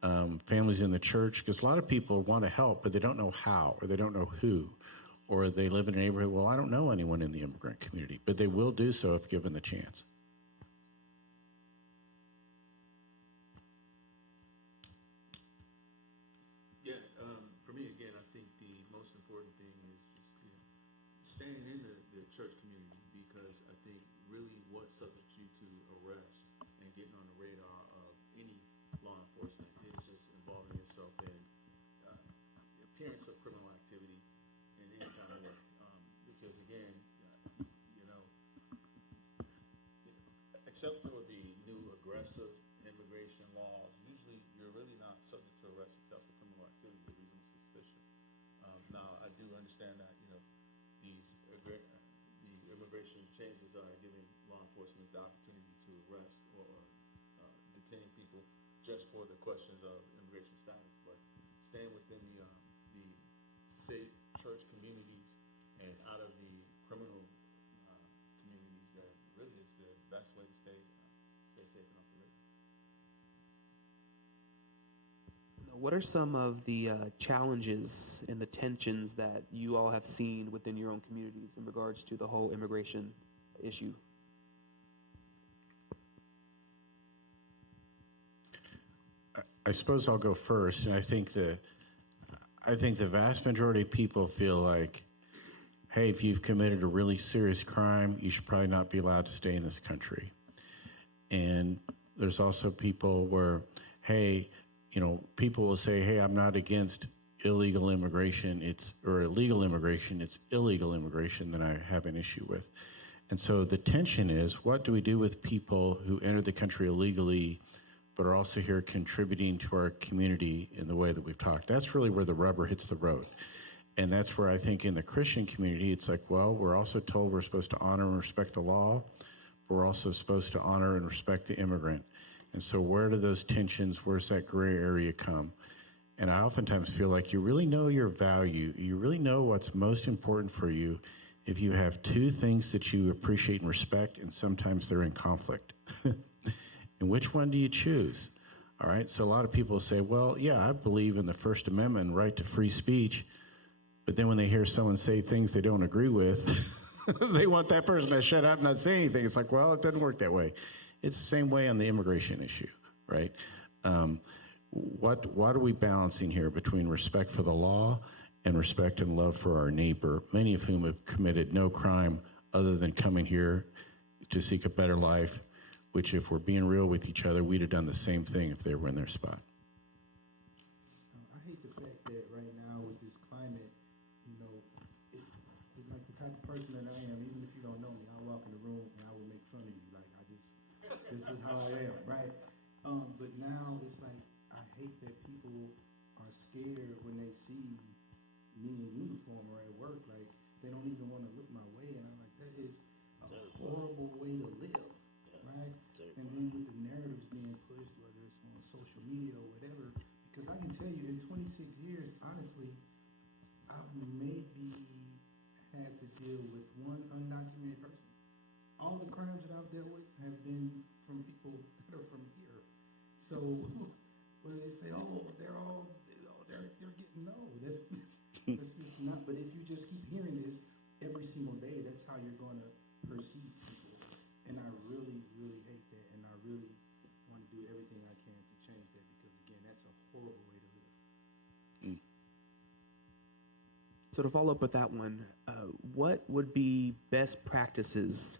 in the church, because a lot of people want to help, but they don't know how, or they don't know who, or they live in a neighborhood, well, I don't know anyone in the immigrant community, but they will do so if given the chance. Yeah, for me, again, I think the most important thing is just staying in the church community, because I think really what subjects you to arrest and getting on the radar of any law enforcement is just involving yourself in appearance of criminal activity in any kind of way. Because again, except for the new aggressive immigration laws, usually you're really not subject to arrest except for criminal activity or reasonable suspicion. Now, I do understand that, the immigration changes are giving law enforcement the opportunity to arrest or detain people just for the questions of immigration status, but staying within the safe church communities and out of the criminal communities, that really is the best way to stay safe and off the radar. What are some of the challenges and the tensions that you all have seen within your own communities in regards to the whole immigration issue? I suppose I'll go first, and I think the vast majority of people feel like, hey, if you've committed a really serious crime, you should probably not be allowed to stay in this country. And there's also people where, hey, people will say, hey, I'm not against illegal immigration, or illegal immigration, it's illegal immigration that I have an issue with. And so the tension is, what do we do with people who entered the country illegally but are also here contributing to our community in the way that we've talked? That's really where the rubber hits the road. And that's where I think in the Christian community, it's like, well, we're also told we're supposed to honor and respect the law, but we're also supposed to honor and respect the immigrant. And so where do those tensions, where's that gray area come? And I oftentimes feel like you really know your value, you really know what's most important for you if you have two things that you appreciate and respect, and sometimes they're in conflict. And which one do you choose? All right, so a lot of people say, well, yeah, I believe in the First Amendment, right to free speech, but then when they hear someone say things they don't agree with, they want that person to shut up and not say anything. It's like, well, it doesn't work that way. It's the same way on the immigration issue, right? What are we balancing here between respect for the law and respect and love for our neighbor, many of whom have committed no crime other than coming here to seek a better life, which if we're being real with each other, we'd have done the same thing if they were in their spot. I hate the fact that right now with this climate, you know, it's like the type of person that I am. Even if you don't know me, I'll walk in the room and I will make fun of you. Like this is how I am, right? But now it's like I hate that people are scared when they see me in uniform or at work. Like they don't even want to look my way, and I'm like, that is a horrible way to live, right? And then with the narratives being pushed, whether it's on social media or whatever, because I can tell you, in 26 years, honestly, I've maybe had to deal with one undocumented person. All the crimes that I've dealt with have been from people that are from here. So when they say, "Oh, they're getting no," that's just not. But if you just keep hearing this every single day, that's how you're going to perceive people. And I really, really hate that, and I really want to do everything I can to change that because again, that's a horrible way to live. So to follow up with that one, what would be best practices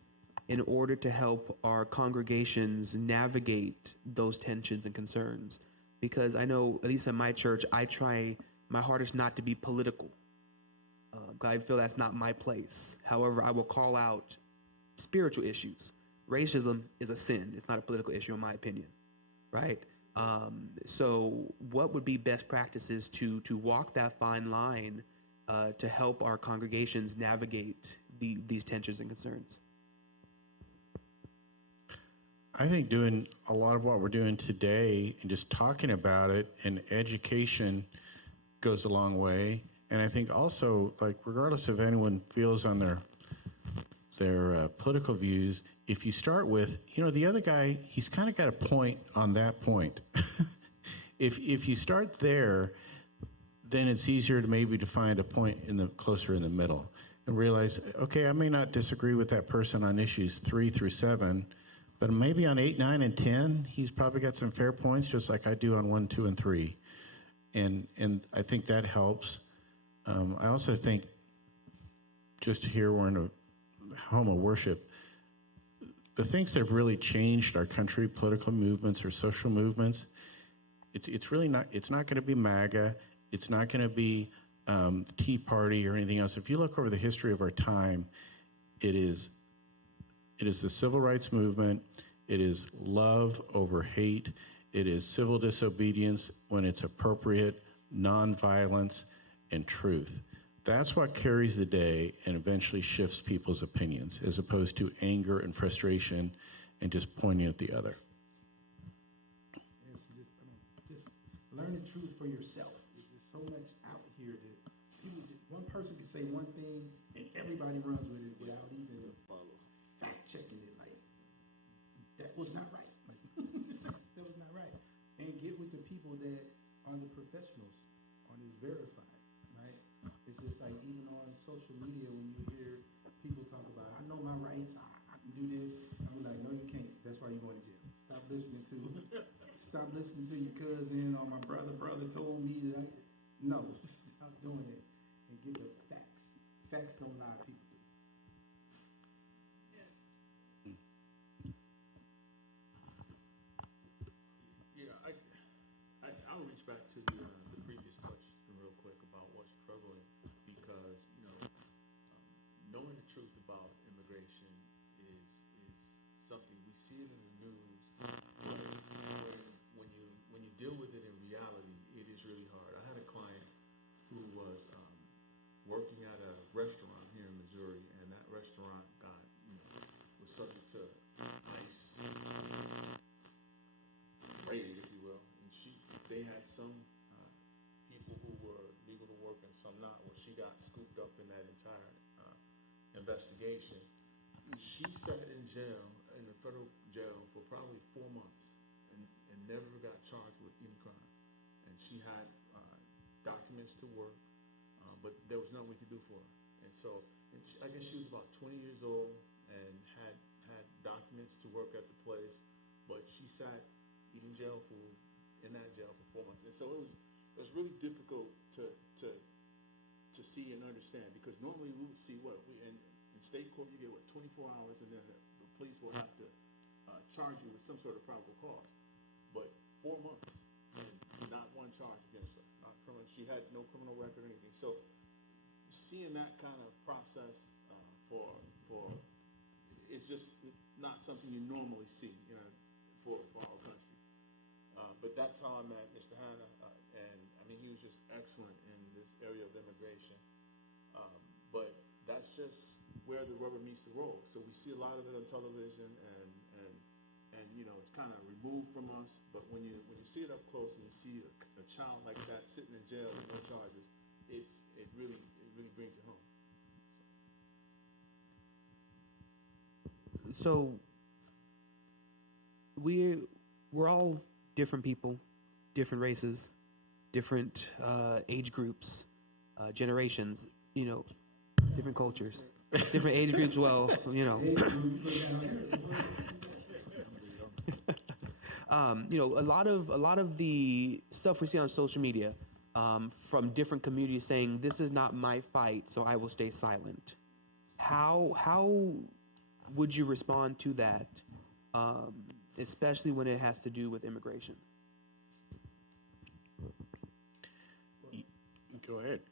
in order to help our congregations navigate those tensions and concerns? Because I know, at least at my church, I try my hardest not to be political. I feel that's not my place. However, I will call out spiritual issues. Racism is a sin. It's not a political issue, in my opinion, right? So what would be best practices to walk that fine line to help our congregations navigate these tensions and concerns? I think doing a lot of what we're doing today and just talking about it and education goes a long way. And I think also, like, regardless of anyone feels on their political views, if you start with, you know, the other guy, he's kind of got a point on that point. If you start there, then it's easier to maybe to find a point closer in the middle and realize, okay, I may not disagree with that person on issues 3 through 7, but maybe on 8, 9, and 10, he's probably got some fair points, just like I do on 1, 2, and 3. And I think that helps. I also think, just here we're in a home of worship, the things that have really changed our country, political movements or social movements, it's really not, it's not going to be MAGA, it's not going to be Tea Party or anything else. If you look over the history of our time, it is the civil rights movement, it is love over hate, it is civil disobedience when it's appropriate, nonviolence, and truth. That's what carries the day and eventually shifts people's opinions, as opposed to anger and frustration and just pointing at the other. Yes, just learn the truth for yourself. There's just so much out here that people one person can say one thing and everybody runs with it without even fact checking it. Like, that was not right. Like, that was not right. And get with the people that are the professionals, on this verified. It's just like even on social media when you hear people talk about, I know my rights, I can do this. I'm like, no, you can't. That's why you're going to jail. Stop listening to your cousin or my brother told me that. No, stop doing it and get the facts. Facts don't lie, people do. Yeah, I'll reach back to the previous question real quick about what's troubling, because, you know, knowing the truth about immigration is something we see it in the news, but when you deal with it in reality, it is really hard. I had a client who was working at a restaurant here in Missouri, and that restaurant was subject to ICE raided, if you will, and they had some people who were legal to work and some not. Well, she got scooped up in that entire investigation. She sat in jail, in the federal jail, for probably 4 months and never got charged with any crime. And she had documents to work, but there was nothing we could do for her. And so, I guess she was about 20 years old and had documents to work at the place, but she sat eating jail food in that jail for 4 months. And so it was really difficult to see and understand, because normally we would see what and In state court, you get, 24 hours, and then the police will have to charge you with some sort of probable cause. But 4 months, and not one charge against her. Not criminal. She had no criminal record or anything. So seeing that kind of process for it's just not something you normally see, for our country. But that's how I met Mr. Hanna, and I mean, he was just excellent in this area of immigration. But that's just where the rubber meets the road. So we see a lot of it on television, and it's kind of removed from us. But when you see it up close and you see a child like that sitting in jail with no charges, it really brings it home. So we're all different people, different races, different age groups, generations, different cultures, different age groups. Well, a lot of the stuff we see on social media from different communities saying this is not my fight, so I will stay silent. How would you respond to that, especially when it has to do with immigration?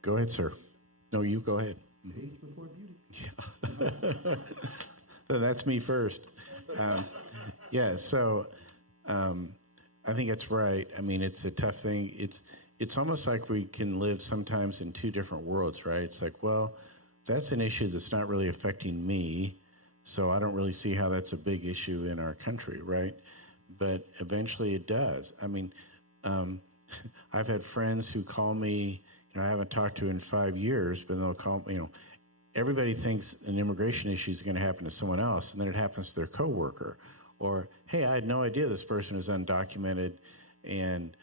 Go ahead, sir. No, you go ahead. Age before beauty. Yeah. That's me first. So I think it's right. I mean, it's a tough thing. It's almost like we can live sometimes in two different worlds, right? It's like, well, that's an issue that's not really affecting me, so I don't really see how that's a big issue in our country, right? But eventually it does. I mean, I've had friends who call me, I haven't talked to in 5 years, but they'll call me, everybody thinks an immigration issue is going to happen to someone else, and then it happens to their coworker. Or, hey, I had no idea this person is undocumented, and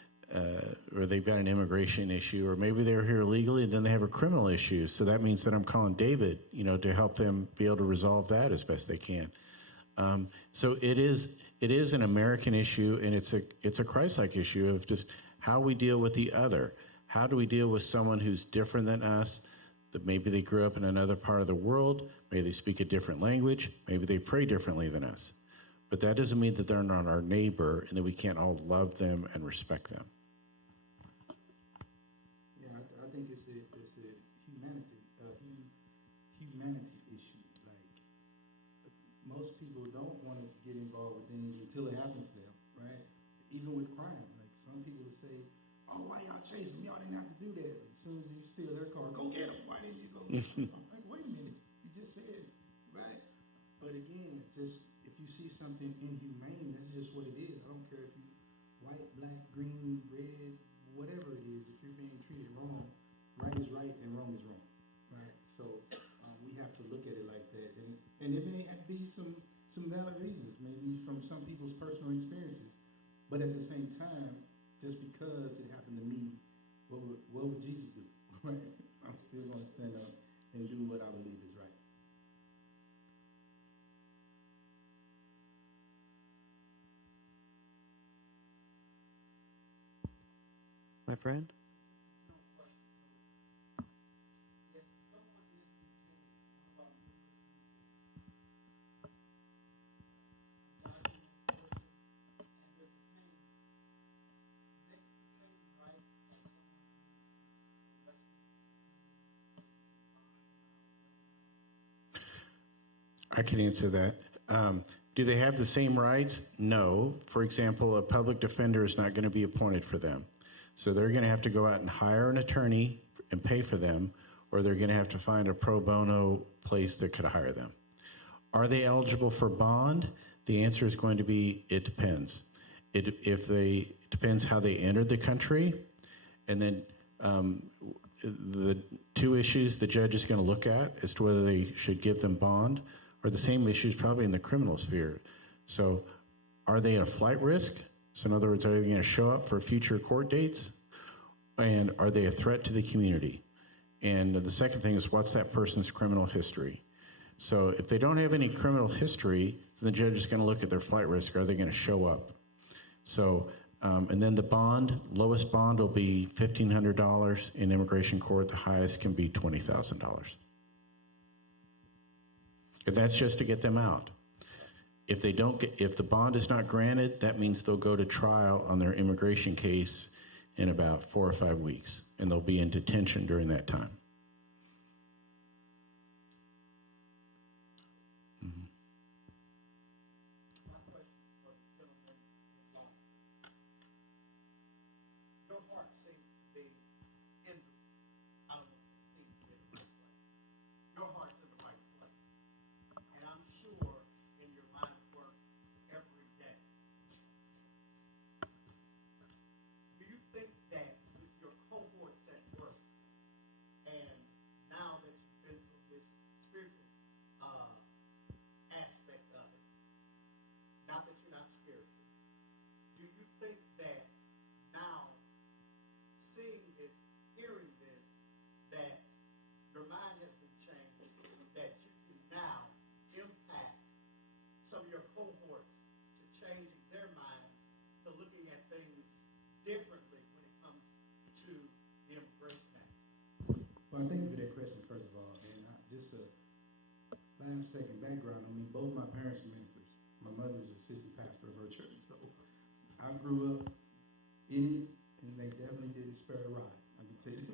or they've got an immigration issue, or maybe they're here illegally, and then they have a criminal issue. So that means that I'm calling David, to help them be able to resolve that as best they can. So it is an American issue, and it's a Christ-like issue of just how we deal with the other. How do we deal with someone who's different than us, that maybe they grew up in another part of the world, maybe they speak a different language, maybe they pray differently than us. But that doesn't mean that they're not our neighbor and that we can't all love them and respect them. Yeah, I think it's a humanity issue. Like, most people don't want to get involved with things until it happens to them, right? Even with crime, like some people will say, "Oh, why y'all chasing me? Y'all didn't have to do that." As soon as you steal their car, go get them. Why didn't you go get them? I'm like, wait a minute, you just said it, right? But again, just if you see something inhumane, that's just what it is. I don't care if you white, black, green, red, whatever it is. If you're being treated wrong, right is right and wrong is wrong, right? So we have to look at it like that, and it may be some valid reasons, maybe from some people's personal experiences, but at the same time, just because it happened to me, what would Jesus do? Right? I'm still going to stand up and do what I believe is right. My friend? I can answer that. Do they have the same rights? No. For example, a public defender is not going to be appointed for them. So they're going to have to go out and hire an attorney and pay for them, or they're going to have to find a pro bono place that could hire them. Are they eligible for bond? The answer is going to be, it depends. It depends how they entered the country, and then the two issues the judge is going to look at as to whether they should give them bond are the same issues probably in the criminal sphere. So are they a flight risk? So in other words, are they going to show up for future court dates? And are they a threat to the community? And the second thing is, what's that person's criminal history? So if they don't have any criminal history, then the judge is going to look at their flight risk. Are they going to show up? So, and then the bond, lowest bond will be $1,500 in immigration court. The highest can be $20,000. And that's just to get them out. If they don't get, if the bond is not granted, that means they'll go to trial on their immigration case in about 4 or 5 weeks, and they'll be in detention during that time. Your heart's in the right place. And I'm sure in your line of work every day. Do you think that with your cohorts at work, and now that you've been through this spiritual aspect of it, not that you're not spiritual, do you think that now, seeing this, hearing this, that your mind has been changed, that you can now impact some of your cohorts to changing their minds, to looking at things differently when it comes to the Immigration Act? Well, thank you for that question, first of all. And just a 5-second background on me, both my parents are ministers. My mother is assistant pastor of her church. So I grew up in it, and they definitely didn't spare a rod. I can tell you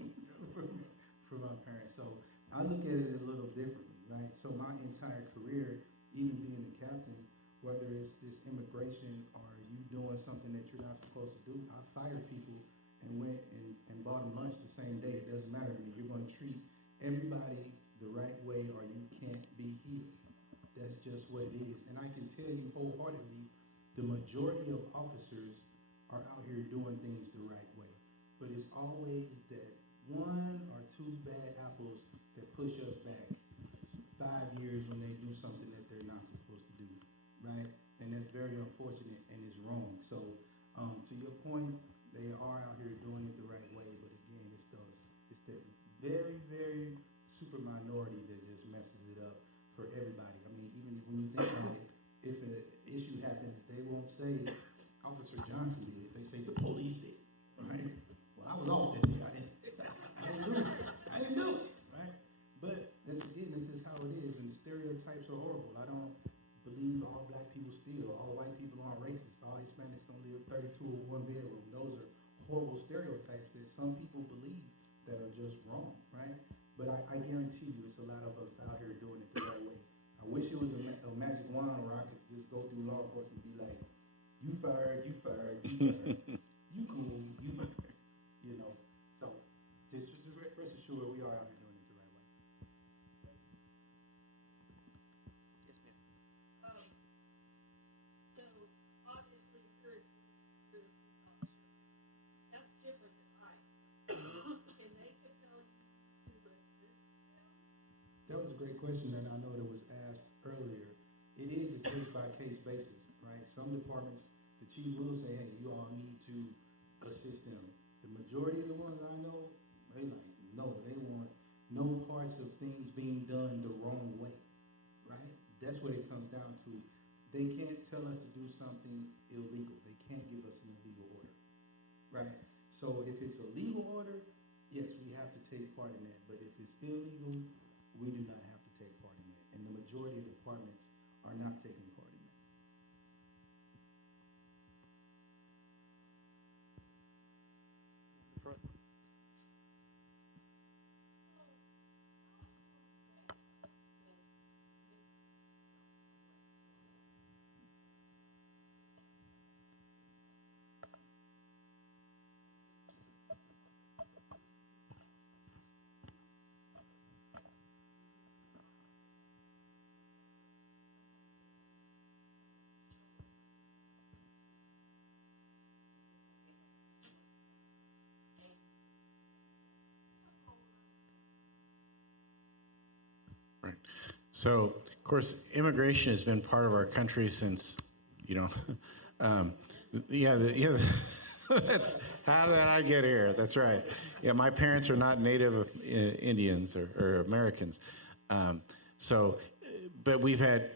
from my parents. So I look at it a little differently, right? So my entire career, even being a captain, whether it's this immigration or you doing something that you're not supposed to do, I fired people and went and bought them lunch the same day. It doesn't matter to me. You're going to treat everybody the right way or you can't be here. That's just what it is. And I can tell you wholeheartedly, the majority of officers are out here doing things the right way. But it's always that 1 or 2 bad apples that push us back 5 years when they do something that they're not supposed to do, right? And that's very unfortunate and it's wrong. So to your point, they are out here doing it the right way, but again, it's that very, very super minority that just messes it up for everybody. I mean, even when you think about it, if an issue happens, they won't say Officer Johnson did it. They say the police did, right? Well, I was off that day. I didn't do it, right? But that's just how it is, and the stereotypes are horrible. I don't believe all black people steal, all white people aren't racist, all Hispanics don't live 32 in one bedroom. Those are horrible stereotypes that some people believe that are just wrong, right? But I guarantee you, it's a lot of us out here doing it the right way. I wish it was a magic wand where I could just go through law enforcement and be like, you fired, you fired, you fired, you cool, you fired, you know. So just rest assured, we are out here doing it the right way. Yes, ma'am. So obviously you're a police officer. That's different than I. Can they compel you to assist them? That was a great question, and I know that was asked earlier. It is a case-by-case basis, right? Some departments, the chief will say, hey, you all need to assist them. The majority of the ones I know, they like, no, they want no parts of things being done the wrong way, right? That's what it comes down to. They can't tell us to do something illegal. They can't give us an illegal order, right? So if it's a legal order, yes, we have to take part in that. But if it's illegal, we do not have to take part in that. And the majority of departments are not taking part in that. Front. Right. So, of course, immigration has been part of our country since, that's how did I get here? That's right. Yeah, my parents are not native Indians or Americans. But we've had,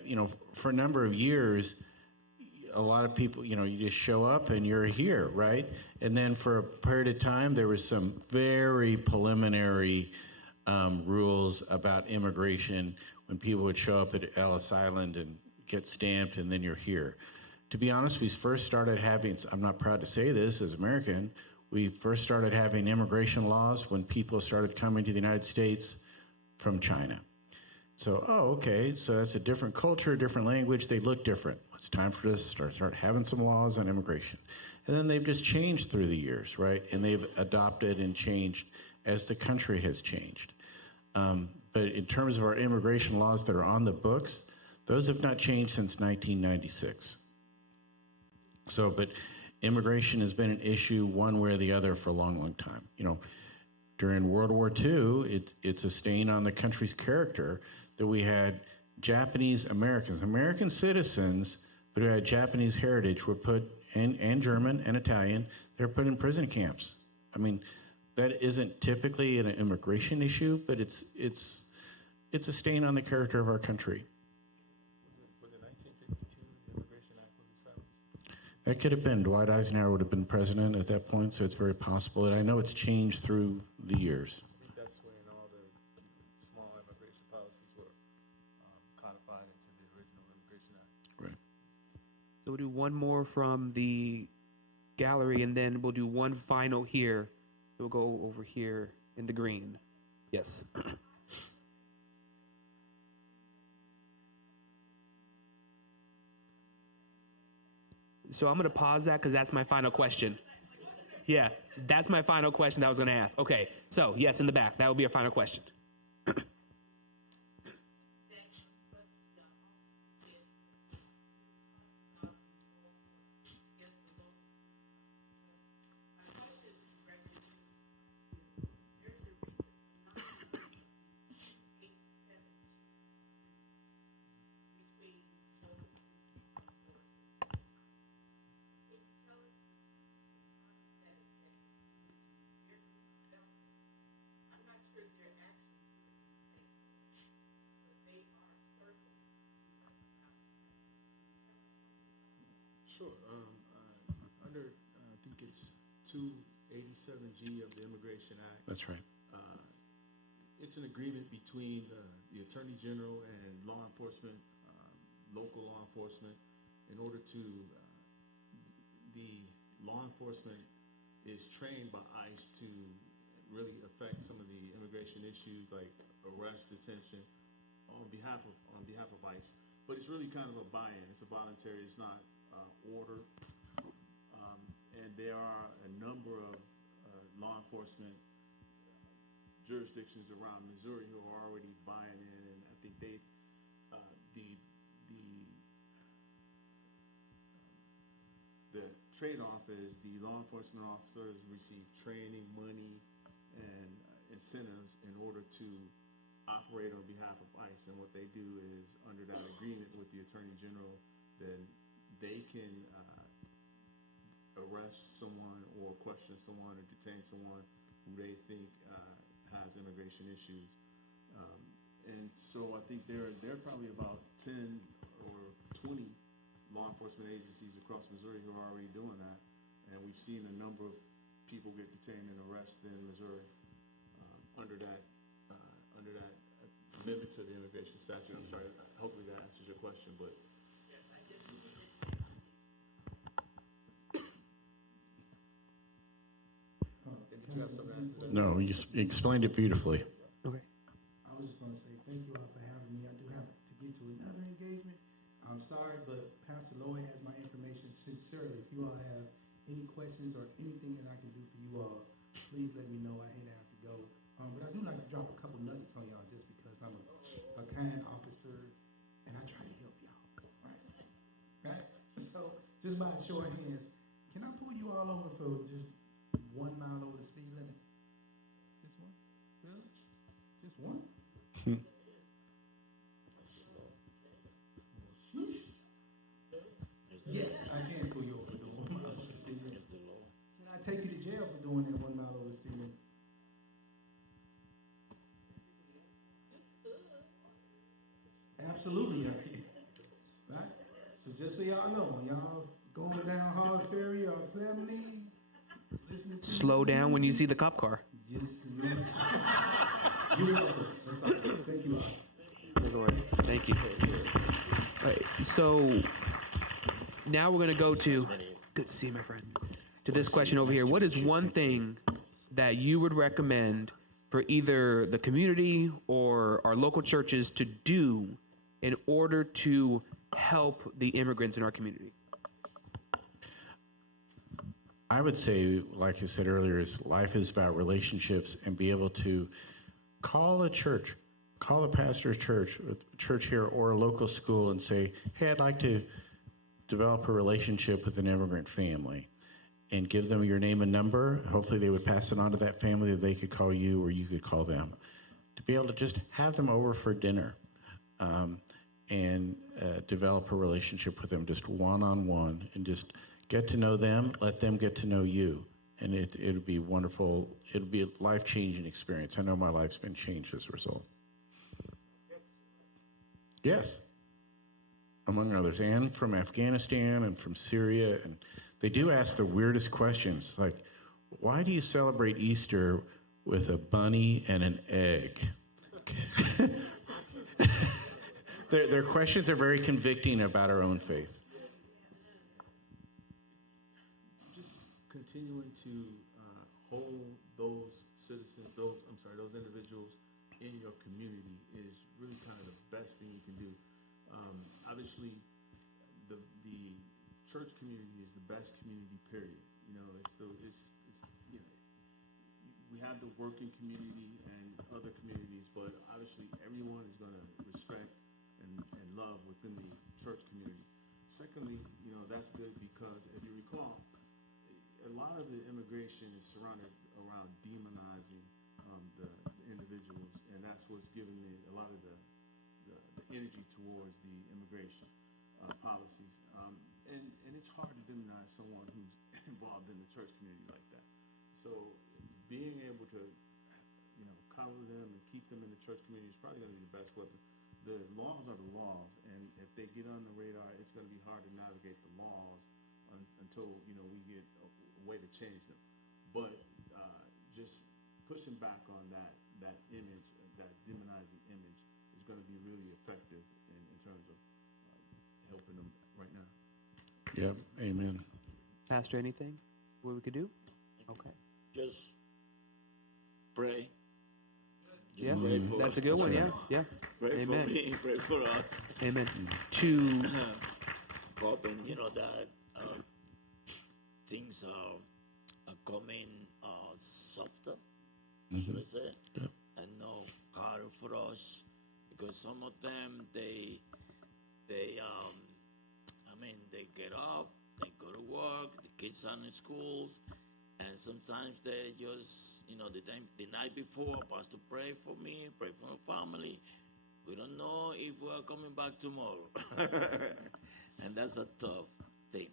for a number of years, a lot of people, you just show up and you're here, right? And then for a period of time, there was some very preliminary rules about immigration when people would show up at Ellis Island and get stamped, and then you're here. To be honest, we first started having, I'm not proud to say this as American, we first started having immigration laws when people started coming to the United States from China. So, oh, okay, so that's a different culture, different language, they look different. It's time for us to start having some laws on immigration. And then they've just changed through the years, right? And they've adopted and changed as the country has changed. But in terms of our immigration laws that are on the books, those have not changed since 1996. So, but immigration has been an issue one way or the other for a long, long time. You know, during World War II, it's a stain on the country's character that we had Japanese Americans, American citizens, but who had Japanese heritage were put, and German and Italian, they're put in prison camps. I mean, that isn't typically an immigration issue, but it's a stain on the character of our country. Was it 1952 the Immigration Act was established? That could have been. Dwight Eisenhower would have been president at that point, so it's very possible. And I know it's changed through the years. I think that's when all the small immigration policies were codified into the original Immigration Act. Right. So we'll do one more from the gallery, and then we'll do one final here. We'll go over here in the green. Yes. So I'm going to pause that because that's my final question. Yeah, that's my final question that I was going to ask. Okay, so yes, in the back. That will be our final question. Sure. Under, I think it's 287G of the Immigration Act. That's right. It's an agreement between the Attorney General and law enforcement, local law enforcement, in order to, the law enforcement is trained by ICE to really affect some of the immigration issues like arrest, detention, on behalf of ICE. But it's really kind of a buy-in. It's a voluntary. It's not order. And there are a number of law enforcement jurisdictions around Missouri who are already buying in, and I think they, the trade-off is the law enforcement officers receive training, money, and incentives in order to operate on behalf of ICE. And what they do is, under that agreement with the Attorney General, then they can arrest someone or question someone or detain someone who they think has immigration issues. And so I think there are probably about 10 or 20 law enforcement agencies across Missouri who are already doing that. And we've seen a number of people get detained and arrested in Missouri under that amendment to the immigration statute. I'm sorry, hopefully that answers your question, but. Did you have something to answer that? No, you explained it beautifully. Okay. I was just gonna say, thank you all for having me. I do have to get to another engagement. I'm sorry, but Pastor Lloyd has my information sincerely. If you all have any questions or anything that I can do for you all, please let me know. I hate to have to go. But I do like to drop a couple nuggets on y'all just because I'm a kind officer and I try to help y'all, right? So, just by a show of hands, can I pull you all over for just 1 mile over the speed limit? Just one? Really? Just one? Yes, I can pull you over for doing 1 mile over the speed limit. Can I take you to jail for doing that 1 mile over the speed limit? Absolutely, I can. Right? So just so y'all know, when y'all going down Hall's Ferry or 70, listening to Slow down when you see the cop car. just you're welcome. That's all. Thank you all. Good Lord. So now we're going to go to, good to see you, my friend, to this question over here. What is one thing that you would recommend for either the community or our local churches to do in order to help the immigrants in our community? I would say, like I said earlier, is life is about relationships, and be able to call a church, call a pastor's church here or a local school and say, hey, I'd like to develop a relationship with an immigrant family, and give them your name and number. Hopefully they would pass it on to that family, that they could call you or you could call them. To be able to just have them over for dinner, and develop a relationship with them just one-on-one, and just get to know them, let them get to know you. And it would be wonderful. It would be a life-changing experience. I know my life's been changed as a result. Yes, among others, and from Afghanistan and from Syria. And they do ask the weirdest questions, like, why do you celebrate Easter with a bunny and an egg? Their questions are very convicting about our own faith. Just continuing to hold those citizens, those individuals in your community is really kind of the best thing you can do. Obviously, the church community is the best community, period. You know, we have the working community and other communities, but obviously everyone is going to respect and love within the church community. Secondly, you know, that's good because if you recall, a lot of the immigration is surrounded around demonizing the individuals, and that's what's giving a lot of the energy towards the immigration policies. And it's hard to demonize someone who's involved in the church community like that. So being able to, you know, cover them and keep them in the church community is probably going to be the best weapon. The laws are the laws, and if they get on the radar, it's going to be hard to navigate the laws until, you know, we get a way to change them. But just pushing back on that image, that demonizing image, is going to be really effective in terms of helping them right now. Yep, amen. Pastor, anything what we could do? Okay. Just pray. Just Yeah, pray for that's a good one. Yeah, yeah. Pray Amen. for me, pray for us. Amen. To Hoping, you know, that things are coming softer, should I say, and no harder for us, because some of them, they get up, they go to work, the kids are in schools, and sometimes they just, you know, the night before, Pastor, pray for me, pray for my family. We don't know if we're coming back tomorrow. And that's a tough thing.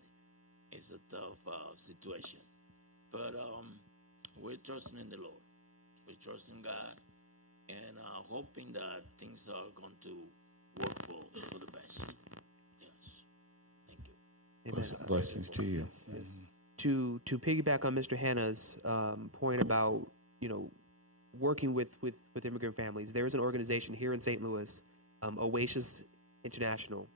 It's a tough situation. But we're trusting in the Lord. We're trusting God and hoping that things are going to work for the best. Yes. Thank you. Amen. Blessings to you. To piggyback on Mr. Hanna's point about, you know, working with immigrant families, there is an organization here in St. Louis, Oasis International.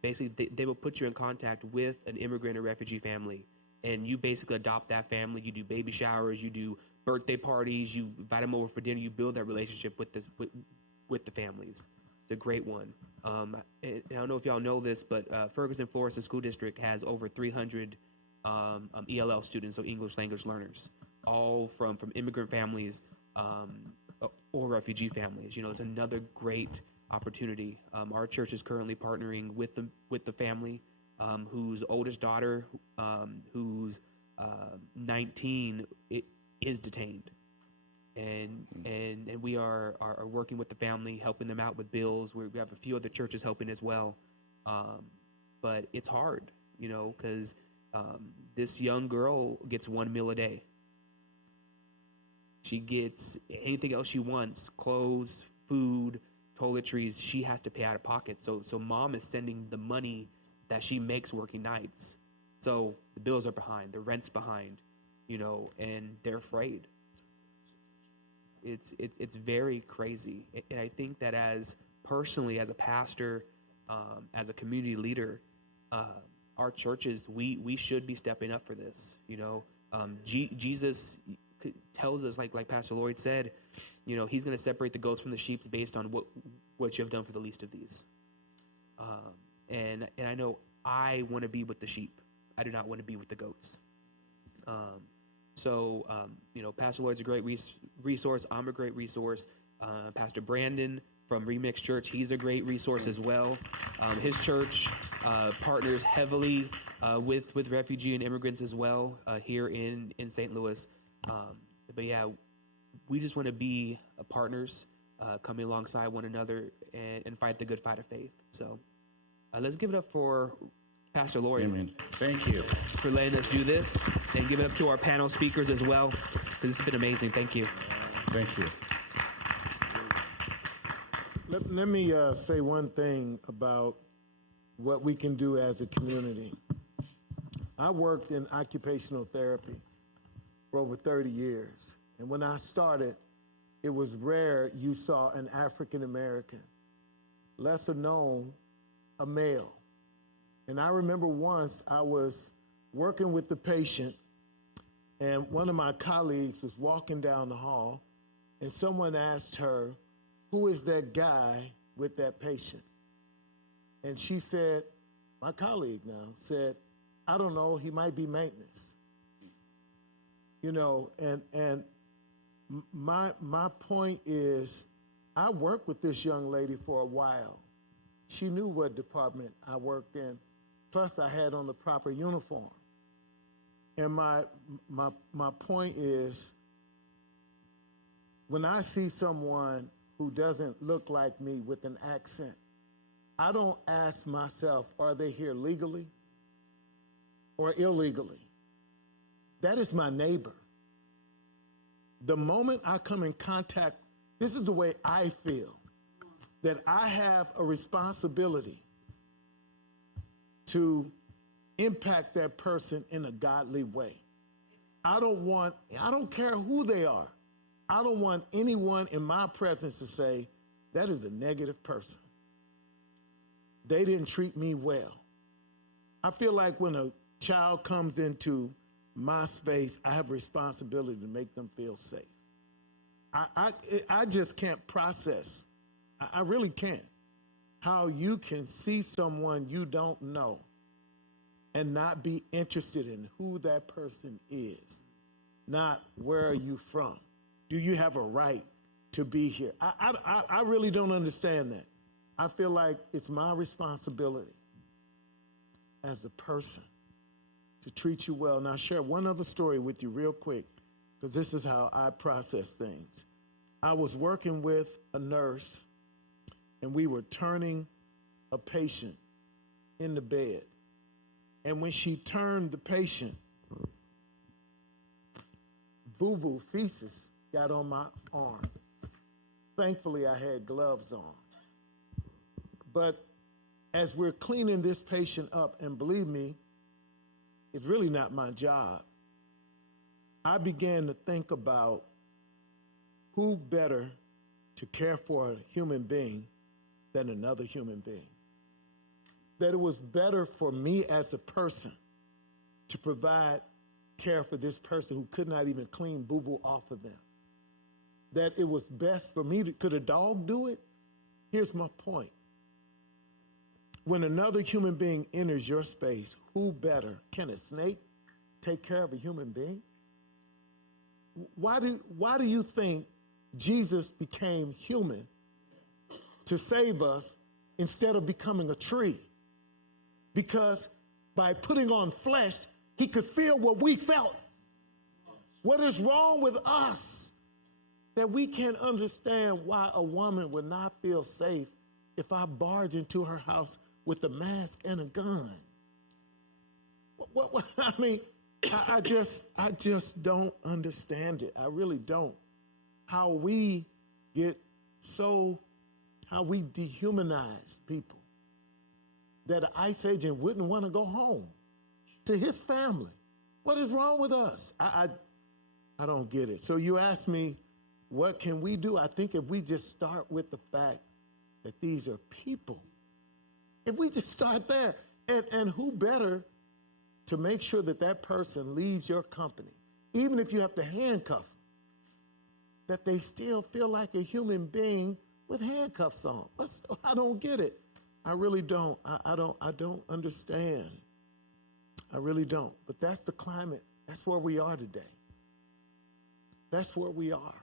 Basically, they will put you in contact with an immigrant or refugee family, and you basically adopt that family. You do baby showers, you do birthday parties, you invite them over for dinner. You build that relationship with the families. It's a great one. And I don't know if y'all know this, but Ferguson Florissant School District has over 300 ELL students, so English language learners, all from immigrant families or refugee families. You know, it's another great opportunity. Our church is currently partnering with the family whose oldest daughter, who's 19, is detained, and we are working with the family, helping them out with bills. We have a few other churches helping as well, but it's hard, you know, because this young girl gets one meal a day. She gets anything else she wants, clothes, food, toiletries, she has to pay out of pocket. So mom is sending the money that she makes working nights. So the bills are behind, the rent's behind, you know, and they're afraid. It's very crazy. And I think that personally as a pastor, as a community leader, our churches, we should be stepping up for this. Jesus tells us, like Pastor Lloyd said, he's going to separate the goats from the sheep based on what you have done for the least of these. And I know I want to be with the sheep. I do not want to be with the goats. Pastor Lloyd's a great resource. I'm a great resource. Pastor Brandon from Remix Church, he's a great resource as well. His church partners heavily with refugee and immigrants as well here in St. Louis. But yeah, we just want to be partners, coming alongside one another and fight the good fight of faith. So let's give it up for Pastor Lloyd. Amen. Thank you. For letting us do this, and give it up to our panel speakers as well, because this has been amazing. Thank you. Thank you. Let me say one thing about what we can do as a community. I worked in occupational therapy for over 30 years. And when I started, it was rare you saw an African American, lesser known, a male. And I remember once I was working with the patient, and one of my colleagues was walking down the hall, and someone asked her, "Who is that guy with that patient?" And she said, my colleague now said, "I don't know, he might be maintenance." And my point is, I worked with this young lady for a while. She knew what department I worked in. Plus, I had on the proper uniform. And my point is, when I see someone who doesn't look like me with an accent, I don't ask myself, are they here legally or illegally? That is my neighbor. The moment I come in contact, this is the way I feel, that I have a responsibility to impact that person in a godly way. I don't care who they are. I don't want anyone in my presence to say, that is a negative person. They didn't treat me well. I feel like when a child comes into my space, I have a responsibility to make them feel safe. I just can't process, I really can't, how you can see someone you don't know and not be interested in who that person is, not where are you from. Do you have a right to be here? I really don't understand that. I feel like it's my responsibility as a person to treat you well. Now, I'll share one other story with you real quick, because this is how I process things. I was working with a nurse, and we were turning a patient in the bed. And when she turned the patient, boo-boo feces got on my arm. Thankfully, I had gloves on. But as we're cleaning this patient up, and believe me, it's really not my job, I began to think about who better to care for a human being than another human being. That it was better for me as a person to provide care for this person who could not even clean boo-boo off of them. That it was best for me to, could a dog do it? Here's my point. When another human being enters your space, who better? Can a snake take care of a human being? Why do you think Jesus became human to save us instead of becoming a tree? Because by putting on flesh, he could feel what we felt. What is wrong with us that we can't understand why a woman would not feel safe if I barge into her house with a mask and a gun? I mean, I just don't understand it. I really don't. How we dehumanize people that an ICE agent wouldn't want to go home to his family. What is wrong with us? I don't get it. So you ask me, what can we do? I think if we just start with the fact that these are people, If we just start there, and who better to make sure that that person leaves your company, even if you have to handcuff them, that they still feel like a human being with handcuffs on. I don't get it. I really don't. I don't understand. I really don't. But that's the climate. That's where we are today. That's where we are.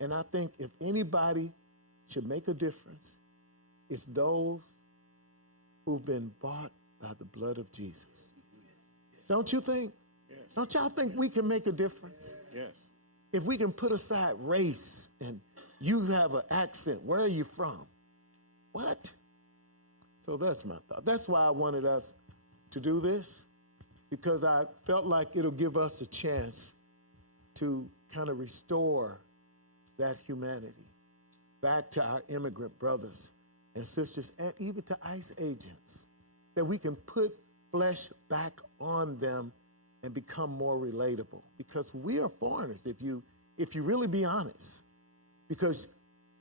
And I think if anybody should make a difference, it's those who've been bought by the blood of Jesus. Don't you think? Yes. Don't y'all think we can make a difference? Yes. If we can put aside race and you have an accent, where are you from? What? So that's my thought. That's why I wanted us to do this, because I felt like it'll give us a chance to kind of restore that humanity back to our immigrant brothers and sisters, and even to ICE agents, that we can put flesh back on them and become more relatable, because we are foreigners, if you really be honest, because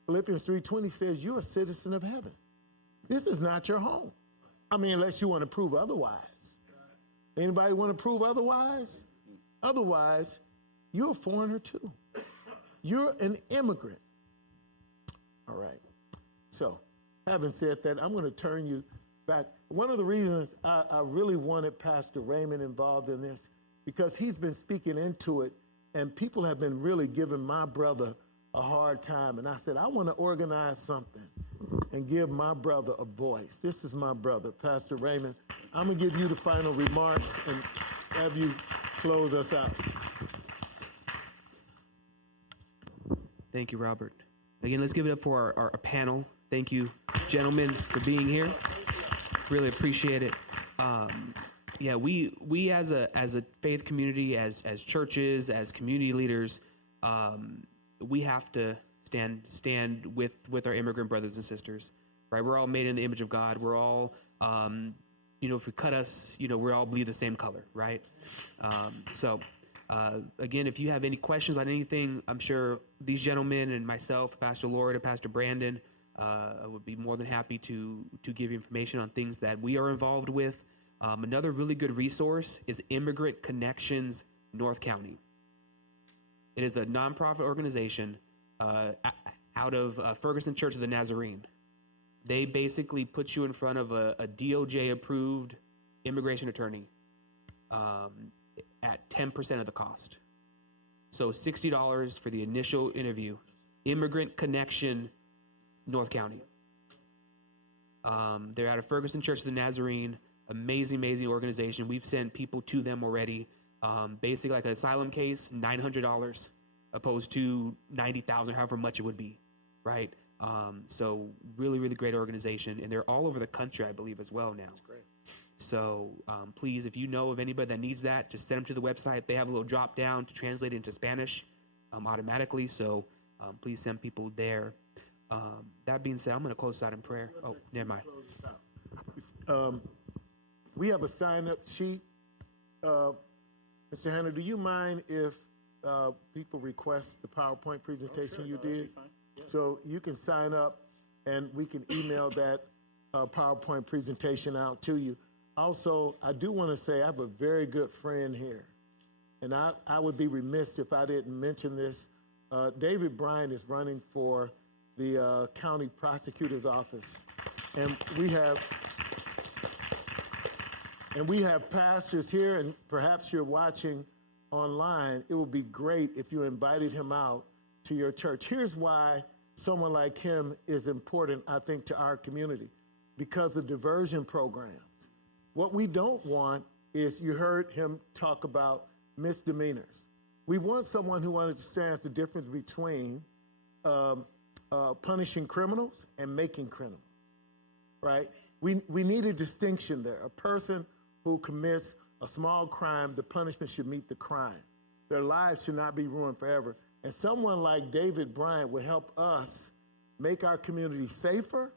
Philippians 3:20 says you're a citizen of heaven. This is not your home. I mean, unless you want to prove otherwise. Anybody want to prove otherwise? Otherwise, you're a foreigner too. You're an immigrant. All right. So, having said that, I'm going to turn you back. One of the reasons I really wanted Pastor Raymond involved in this, because he's been speaking into it, and people have been really giving my brother a hard time. And I said, I want to organize something and give my brother a voice. This is my brother, Pastor Raymond. I'm going to give you the final remarks and have you close us out. Thank you, Robert. Again, let's give it up for our panel. Thank you, gentlemen, for being here. Really appreciate it. Yeah, we as a faith community, as churches, as community leaders, we have to stand with our immigrant brothers and sisters, right? We're all made in the image of God. We're all, if you cut us, we all bleed the same color, right? Again, if you have any questions on anything, I'm sure these gentlemen and myself, Pastor Lord and Pastor Brandon, I would be more than happy to give you information on things that we are involved with. Another really good resource is Immigrant Connections North County. It is a nonprofit organization out of Ferguson Church of the Nazarene. They basically put you in front of a DOJ-approved immigration attorney at 10% of the cost. So $60 for the initial interview. Immigrant Connection North County. They're out of Ferguson Church of the Nazarene. Amazing organization. We've sent people to them already. Basically, like an asylum case, $900 opposed to $90,000, however much it would be, right? So really great organization, and they're all over the country, I believe, as well now. That's great. So please, if you know of anybody that needs that, just send them to the website. They have a little drop down to translate it into Spanish automatically. So please send people there. That being said, I'm going to close out in prayer. Oh, never mind. We have a sign-up sheet. Mr. Hanna, do you mind if people request the PowerPoint presentation you did? Yeah. So you can sign up, and we can email that PowerPoint presentation out to you. Also, I do want to say I have a very good friend here, and I would be remiss if I didn't mention this. David Bryant is running for the county prosecutor's office, and we have pastors here, and perhaps you're watching online. It would be great if you invited him out to your church. Here's why someone like him is important, I think, to our community, because of diversion programs. What we don't want is, you heard him talk about misdemeanors. We want someone who understands the difference between punishing criminals and making criminals, right? We need a distinction there. A person who commits a small crime, the punishment should meet the crime. Their lives should not be ruined forever. And someone like David Bryant will help us make our community safer,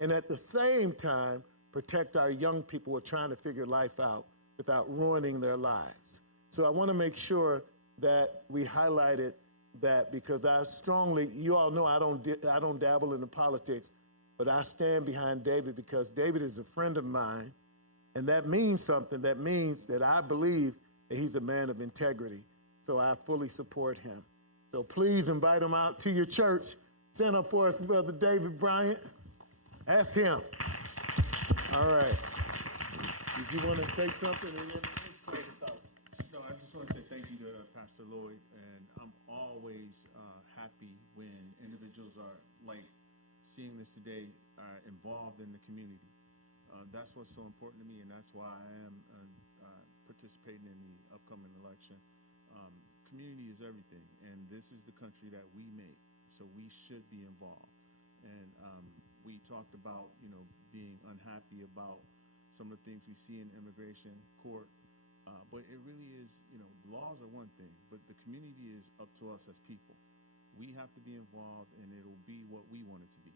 and at the same time protect our young people who are trying to figure life out without ruining their lives. So I want to make sure that we highlighted that, because I strongly, you all know I don't dabble in the politics, but I stand behind David because David is a friend of mine, and that means something. That means that I believe that he's a man of integrity, so I fully support him. So please invite him out to your church. Stand up for us, Brother David Bryant. That's him. All right. Did you want to say something? No, I just want to say thank you to Pastor Lloyd, and I'm always happy when individuals are like seeing this today are involved in the community. That's what's so important to me, and that's why I am participating in the upcoming election. Community is everything, and this is the country that we make, so we should be involved. And we talked about, being unhappy about some of the things we see in immigration court, but it really is, laws are one thing, but the community is up to us as people. We have to be involved, and it'll be what we want it to be.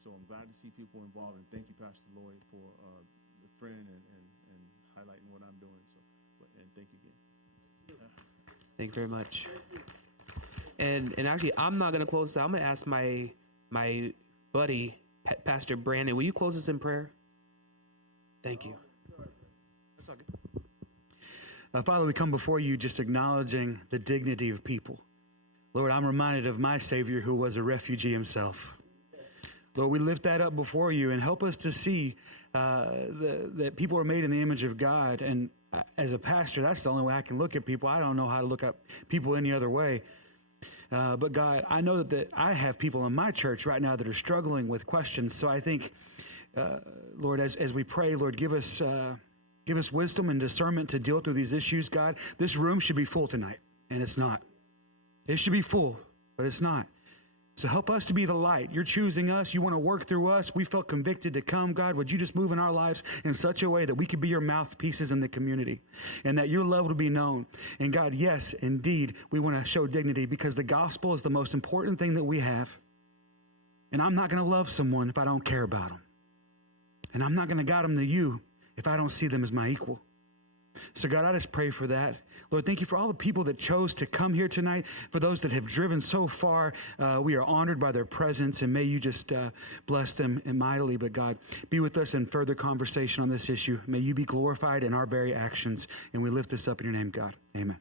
So I'm glad to see people involved, and thank you, Pastor Lloyd, for a friend and highlighting what I'm doing. So, and thank you again. Thank you very much. And actually, I'm not going to close this out. I'm going to ask my buddy, Pastor Brandon, will you close us in prayer? Thank you. That's all good. Father, we come before you just acknowledging the dignity of people. Lord, I'm reminded of my Savior who was a refugee himself. Lord, we lift that up before you and help us to see that people are made in the image of God. And as a pastor, that's the only way I can look at people. I don't know how to look at people any other way. But God, I know that I have people in my church right now that are struggling with questions. So I think, Lord, as we pray, Lord, give us wisdom and discernment to deal through these issues, God. This room should be full tonight, and it's not. It should be full, but it's not. So help us to be the light. You're choosing us. You want to work through us. We felt convicted to come, God. Would you just move in our lives in such a way that we could be your mouthpieces in the community and that your love would be known. And God, yes, indeed, we want to show dignity because the gospel is the most important thing that we have. And I'm not going to love someone if I don't care about them. And I'm not going to guide them to you if I don't see them as my equal. So God, I just pray for that. Lord, thank you for all the people that chose to come here tonight. For those that have driven so far, we are honored by their presence, and may you just bless them mightily. But God, be with us in further conversation on this issue. May you be glorified in our very actions, and we lift this up in your name, God. Amen.